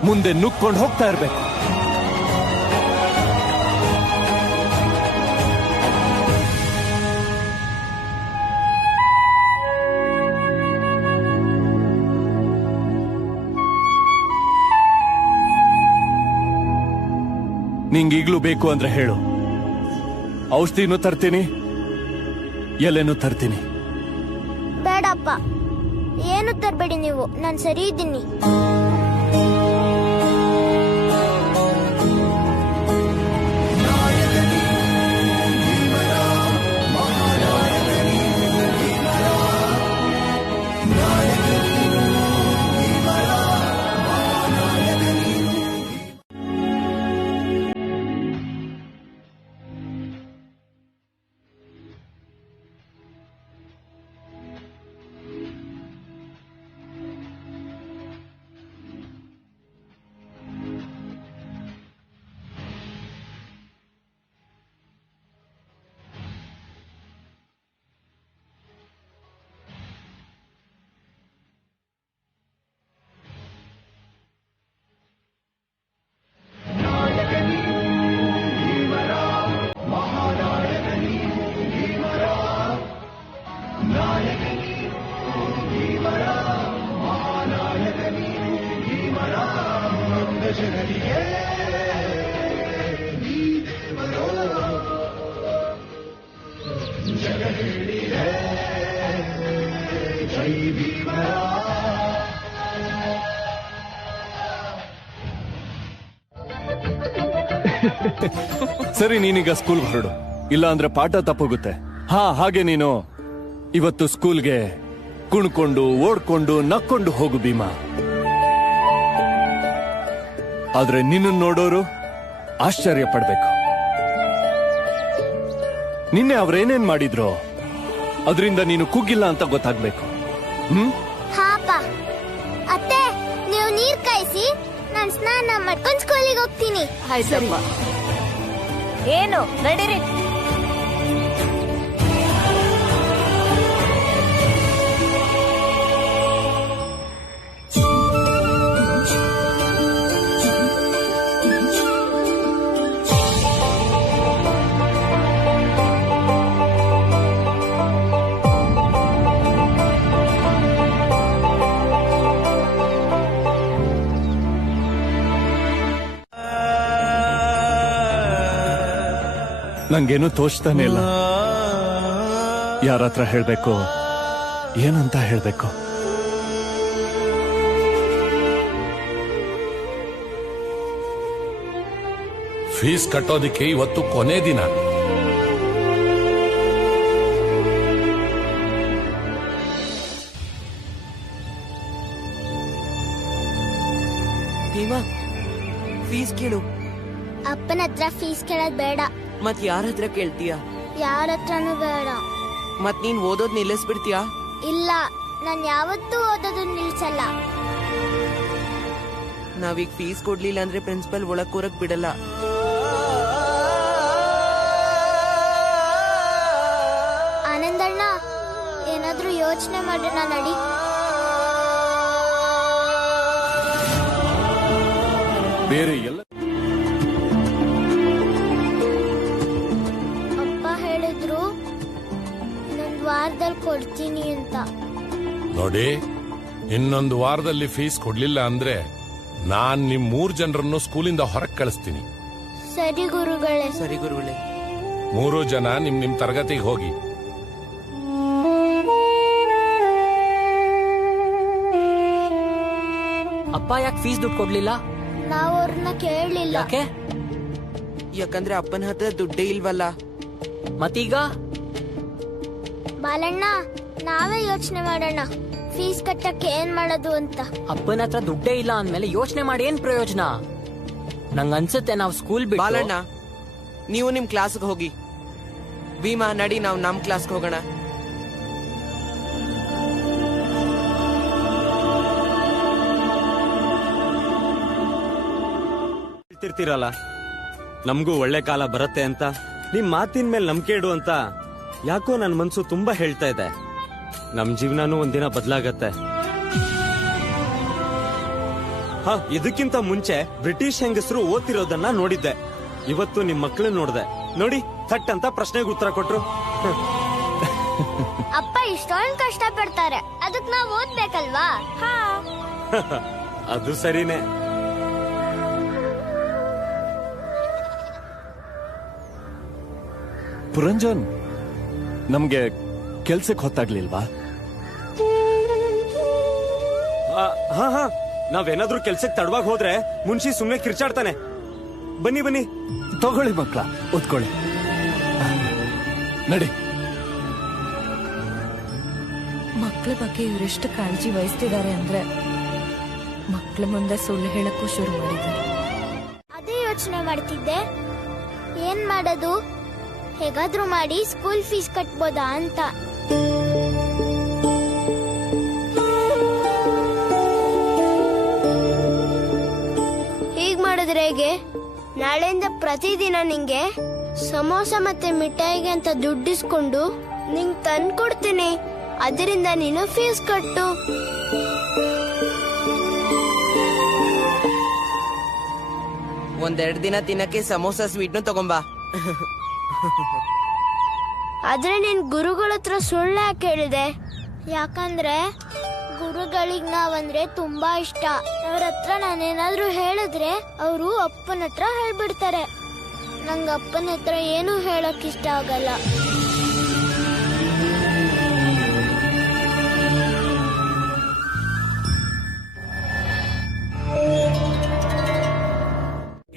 ಮುಂದೆ ನುಗ್ಕೊಂಡು ಹೋಗ್ತಾ ಇರ್ಬೇಕು. ನಿಂಗೀಗ್ಲೂ ಬೇಕು ಅಂದ್ರೆ ಹೇಳು. ಔಷಧಿನೂ ತರ್ತೀನಿ, ಎಲೆನೂ ತರ್ತೀನಿ. ಬೇಡಪ್ಪ, ಏನು ತರಬೇಡಿ ನೀವು, ನಾನು ಸರಿ ಇದ್ದೀನಿ. ಸರಿ, ನೀನೀಗ ಸ್ಕೂಲ್ ಹೊರಡು, ಇಲ್ಲ ಅಂದ್ರೆ ಪಾಠ ತಪ್ಪೋಗುತ್ತೆ. ಹಾಗೆ ನೀನು ಇವತ್ತು ಸ್ಕೂಲ್ಗೆ ಕುಣ್ಕೊಂಡು ಓಡ್ಕೊಂಡು ನಕ್ಕೊಂಡು ಹೋಗು ಭೀಮಾ. ಆದ್ರೆ ನಿನ್ನ ನೋಡೋರು ಆಶ್ಚರ್ಯ ಪಡ್ಬೇಕು. ನಿನ್ನೆ ಅವ್ರೇನೇನ್ ಮಾಡಿದ್ರು ಅದರಿಂದ ನೀನು ಕುಗ್ಗಿಲ್ಲ ಅಂತ ಗೊತ್ತಾಗ್ಬೇಕು. ಹಾಪ ಅತ್ತೆ, ನೀವು ನೀರ್ ಕಾಯಿಸಿ, ನಾನು ಸ್ನಾನ ಮಾಡ್ಕೊಂಡು ಸ್ಕೂಲಿಗೆ ಹೋಗ್ತೀನಿ. ಏನು ನಡೀರಿ. ನಂಗೇನು ತೋಚ್ತಾನೆ ಇಲ್ಲ. ಯಾರ ಹತ್ರ ಹೇಳ್ಬೇಕು, ಏನಂತ ಹೇಳ್ಬೇಕು? ಫೀಸ್ ಕಟ್ಟೋದಿಕ್ಕೆ ಇವತ್ತು ಕೊನೆ ದಿನ. ಭೀಮಾ, ಫೀಸ್ ಕೇಳು. ಅಪ್ಪನ ಹತ್ರ ಫೀಸ್ ಕೇಳೋದ್ ಬೇಡ. ಮತ್ ಯಾರ ಹತ್ರ ಕೇಳ್ತೀಯ? ಯಾರ ಹತ್ರನೂ ಬೇಡ. ಮತ್ ನೀನ್ ಓದೋದ್ ನಿಲ್ಲಿಸ್ಬಿಡ್ತೀಯಾ? ಇಲ್ಲ, ನಾನ್ ಯಾವತ್ತೂ ಓದೋದನ್ನ ನಿಲ್ಸಲ್ಲ. ನಾವೀಗ ಫೀಸ್ ಕೊಡ್ಲಿಲ್ಲ ಅಂದ್ರೆ ಪ್ರಿನ್ಸಿಪಲ್ ಒಳಗ್ ಕೂರಕ್ ಬಿಡಲ್ಲ. ಆನಂದಣ್ಣ, ಏನಾದ್ರೂ ಯೋಚನೆ ಮಾಡೋಣ ನಡಿ. ಬೇರೆ ಎಲ್ಲ ಅಪ್ಪ ಹೇಳಿದ್ರು ಇನ್ನೊಂದು ವಾರದಲ್ಲಿ ಕೊಡ್ತೀನಿ ಅಂತ. ನೋಡಿ, ಇನ್ನೊಂದು ವಾರದಲ್ಲಿ ಫೀಸ್ ಕೊಡ್ಲಿಲ್ಲ ಅಂದ್ರೆ ನಾನ್ ನಿಮ್ 3 ಜನರನ್ನು ಸ್ಕೂಲಿಂದ ಹೊರಗೆ ಕಳಿಸ್ತೀನಿ. ಸರಿ ಗುರುಗಳೇ. ಸರಿ ಗುರುಗಳೇ. 3 ಜನ ನಿಮ್ ತರಗತಿಗೆ ಹೋಗಿ. ಅಪ್ಪ ಯಾಕೆ ಫೀಸ್ ದುಡ್ಡು ಕೊಡ್ಲಿಲ್ಲ? ನಾವು ಅವ್ರನ್ನ ಕೇಳಲಿಲ್ಲ. ಯಾಕೆ? ಯಾಕಂದ್ರೆ ಅಪ್ಪನ ಹತ್ರ ದುಡ್ಡೇ ಇಲ್ವಲ್ಲ. ಮತ್ತೀಗ ಬಾಲಣ್ಣ, ನಾವೇ ಯೋಚನೆ ಮಾಡೋಣ ಫೀಸ್ ಕಟ್ಟಕ್ಕೆ ಏನ್ ಮಾಡೋದು ಅಂತ. ಅಪ್ಪನ ಹತ್ರ ದುಡ್ಡೇ ಇಲ್ಲ ಅಂದ್ಮೇಲೆ ಯೋಚನೆ ಮಾಡಿ ಏನ್ ಪ್ರಯೋಜನ? ನಂಗ್ ಅನ್ಸುತ್ತೆ ನಾವು ಸ್ಕೂಲ್ ಬಿಟ್ಟು. ಬಾಲಣ್ಣ, ನೀವು ನಿಮ್ ಕ್ಲಾಸ್ಗೆ ಹೋಗಿ. ಭೀಮಾ, ನಡಿ ನಾವು ನಮ್ ಕ್ಲಾಸ್ಗೆ ಹೋಗೋಣ. ಹೇಳ್ತಿರ್ತೀರಲ್ಲ, ನಮಗೂ ಒಳ್ಳೆ ಕಾಲ ಬರುತ್ತೆ ಅಂತ. ನಿಮ್ ಮಾತಿನ ಮೇಲೆ ನಂಬಿಕೆ ಇಡು ಅಂತ ಯಾಕೋ ನನ್ ಮನ್ಸು ತುಂಬಾ ಹೇಳ್ತಾ ಇದೆ. ನಮ್ ಜೀವನನೂ ಒಂದಿನ ಬದಲಾಗತ್ತೆ. ಇದಕ್ಕಿಂತ ಮುಂಚೆ ಬ್ರಿಟಿಷ್ ಹೆಂಗಸರು ಓದ್ತಿರೋದನ್ನ ನೋಡಿದ್ದೆ. ಇವತ್ತು ನಿಮ್ ಮಕ್ಳನ್ನ ನೋಡ್ದೆ. ನೋಡಿ, ಥಟ್ ಅಂತ ಪ್ರಶ್ನೆಗೆ ಉತ್ತರ ಕೊಟ್ರು. ಅಪ್ಪ ಇಷ್ಟೊಂದು ಕಷ್ಟ ಪಡ್ತಾರೆ, ಅದಕ್ ನಾವ್ ಓದ್ಬೇಕಲ್ವಾ? ಅದು ಸರಿನೇ. ಪುರಂಜನ್, ನಮ್ಗೆ ಕೆಲ್ಸಕ್ಕೆ ಹೊತ್ತಾಗ್ಲಿಲ್ವಾ? ಹಾ, ನಾವೇನಾದ್ರೂ ಕೆಲ್ಸಕ್ಕೆ ತಡವಾಗಿ ಹೋದ್ರೆ ಮುನ್ಷಿ ಸುಮ್ನೆ ಕಿರ್ಚಾಡ್ತಾನೆ. ಬನ್ನಿ ತಗೊಳ್ಳಿ ಮಕ್ಳ, ಓದ್ಕೊಳ್ಳಿ. ನಡಿ. ಮಕ್ಳ ಬಗ್ಗೆ ಇವರೆಷ್ಟು ಕಾಳಜಿ ವಹಿಸ್ತಿದ್ದಾರೆ ಅಂದ್ರೆ ಮಕ್ಳ ಮುಂದೆ ಸುಳ್ಳು ಹೇಳಕ್ಕೂ ಶುರು ಮಾಡಿದ್ದಾರೆ. ಅದೇ ಯೋಚನೆ ಮಾಡ್ತಿದ್ದೆ, ಏನ್ ಮಾಡೋದು, ಹೇಗಾದ್ರೂ ಮಾಡಿ ಸ್ಕೂಲ್ ಫೀಸ್ ಕಟ್ಬೋದಾ ಅಂತ. ಹೀಗ್ ಮಾಡಿದ್ರೆ ಹೇಗೆ? ನಾಳೆಯಿಂದ ಪ್ರತಿದಿನ ನಿಂಗೆ ಸಮೋಸ ಮತ್ತೆ ಮಿಠಾಯಿಗೆ ಅಂತ ದುಡ್ಡಿಸ್ಕೊಂಡು ನಿಂಗ್ ತಂದ್ಕೊಡ್ತೀನಿ. ಅದರಿಂದ ನೀನು ಫೀಸ್ ಕಟ್ಟು. ಒಂದೆರಡು ದಿನ ತಿನ್ನಕ್ಕೆ ಸಮೋಸ ಸ್ವೀಟ್ನು ತಗೊಂಬಾ. ಆದ್ರೆ ನಿನ್ ಗುರುಗಳ ಹತ್ರ ಸುಳ್ಳು ಯಾಕೆ ಹೇಳಿದೆ? ಯಾಕಂದ್ರೆ ಗುರುಗಳಿಗೆ ನಾವಂದ್ರೆ ತುಂಬಾ ಇಷ್ಟ. ಅವ್ರ ಹತ್ರ ನಾನೇನಾದ್ರೂ ಹೇಳಿದ್ರೆ ಅವರು ಅಪ್ಪನ ಹತ್ರ ಹೇಳ್ಬಿಡ್ತಾರೆ. ನಂಗ ಅಪ್ಪನ ಹತ್ರ ಏನು ಹೇಳಕ್ ಇಷ್ಟ ಆಗಲ್ಲ.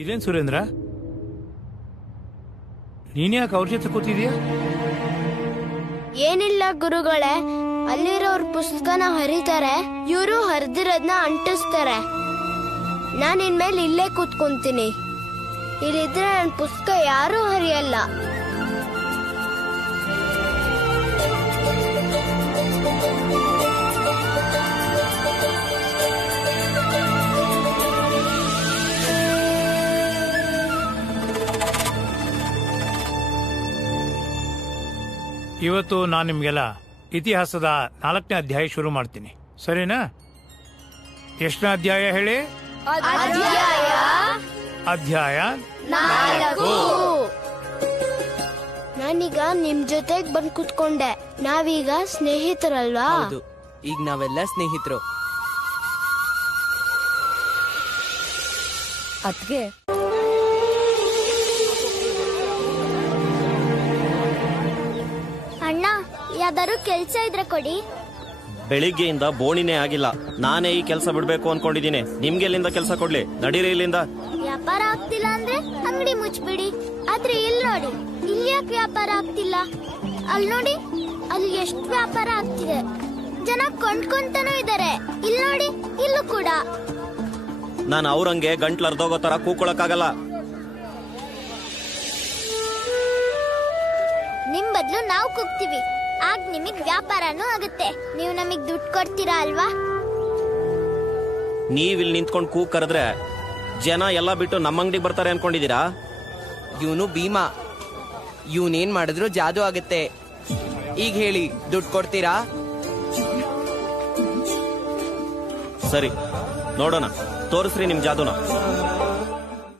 ಇದೇನ್ ಸುರೇಂದ್ರ, ನೀನ್ಯಾಕೆ ಅವ್ರ ಜೊತೆ ಕೂತಿದ್ಯಾ? ಏನಿಲ್ಲ ಗುರುಗಳೇ, ಅಲ್ಲಿರೋರ್ ಪುಸ್ತಕನ ಹರಿತಾರೆ, ಇವರು ಹರಿದಿರೋದ್ನ ಅಂಟಿಸ್ತಾರೆ. ನಾನ್ ಇನ್ಮೇಲೆ ಇಲ್ಲೇ ಕೂತ್ಕೊಂತೀನಿ. ಇಲ್ಲಿದ್ರೆ ನನ್ ಪುಸ್ತಕ ಯಾರೂ ಹರಿಯಲ್ಲ. ಇವತ್ತು ನಾನು ನಿಮ್ಗೆಲ್ಲ ಇತಿಹಾಸದ 4ನೇ ಅಧ್ಯಾಯ ಶುರು ಮಾಡ್ತೀನಿ, ಸರಿನಾ? ಎಷ್ಟನೇ ಅಧ್ಯಾಯ ಹೇಳಿ? ಅಧ್ಯಾಯ 4. ನಾನೀಗ ನಿಮ್ ಜೊತೆಗ್ ಬಂದ್ ಕುತ್ಕೊಂಡೆ. ನಾವೀಗ ಸ್ನೇಹಿತರಲ್ವಾ? ಹೌದು, ಈಗ ನಾವೆಲ್ಲ ಸ್ನೇಹಿತರು. ಅದ್ಗೆ ಯಾವ್ದಾದ್ರು ಕೆಲ್ಸ ಇದ್ರೆ ಕೊಡಿ. ಬೆಳಿಗ್ಗೆಯಿಂದ ಬೋಣಿನೇ ಆಗಿಲ್ಲ. ನಾನೇ ಈ ಕೆಲಸ ಬಿಡ್ಬೇಕು ಅನ್ಕೊಂಡಿದೀನಿ. ನಿಮ್ಗೆ ಎಲ್ಲಿಂದ ಕೆಲಸ ಕೊಡ್ಲಿ? ನಡೀರಿ ಇಲ್ಲಿಂದ. ವ್ಯಾಪಾರ ಆಗ್ತಿಲ್ಲ ಅಂದ್ರೆ ಅಂಗಡಿ ಮುಚ್ಬಿಡಿ. ಆದ್ರೆ ಇಲ್ಲಿ ನೋಡಿ, ಇಲ್ಲಿ ಯಾಕೆ ವ್ಯಾಪಾರ ಆಗ್ತಿಲ್ಲ? ಅಲ್ಲಿ ನೋಡಿ, ಅಲ್ಲಿ ಎಷ್ಟು ವ್ಯಾಪಾರ ಆಗ್ತಿದೆ. ಜನ ಕೊಂಡ್ಕೊಂತಾನೂ ಇದಾರೆ. ಇಲ್ಲಿ ನೋಡಿ, ಇಲ್ಲೂ ಕೂಡ. ನಾನು ಅವ್ರಂಗೆ ಗಂಟ್ಲು ಅರ್ಧೋಗೋ ತರ ಕೂಕೊಳಕ್ಕಾಗಲ್ಲ. ನಿಮ್ ಬದ್ಲು ನಾವು ಕೂಗ್ತೀವಿ. ಆಗ ನಿಮಗ್ ವ್ಯಾಪಾರನೂ ಆಗುತ್ತೆ. ನೀವು ನಮಗ್ ದುಡ್ಡು ಕೊಡ್ತೀರಾ ಅಲ್ವಾ? ನೀವಿಲ್ಲಿ ನಿಂತ್ಕೊಂಡು ಕೂಗ್ ಕರೆದ್ರೆ ಜನ ಎಲ್ಲ ಬಿಟ್ಟು ನಮ್ಮ ಅಂಗಡಿಗೆ ಬರ್ತಾರೆ ಅನ್ಕೊಂಡಿದೀರಾ? ಇವನು ಭೀಮಾ. ಇವನೇನ್ ಮಾಡಿದ್ರು ಜಾದು ಆಗುತ್ತೆ. ಈಗ ಹೇಳಿ, ದುಡ್ಡು ಕೊಡ್ತೀರಾ? ಸರಿ, ನೋಡೋಣ. ತೋರಿಸ್ರಿ ನಿಮ್ ಜಾದುನ.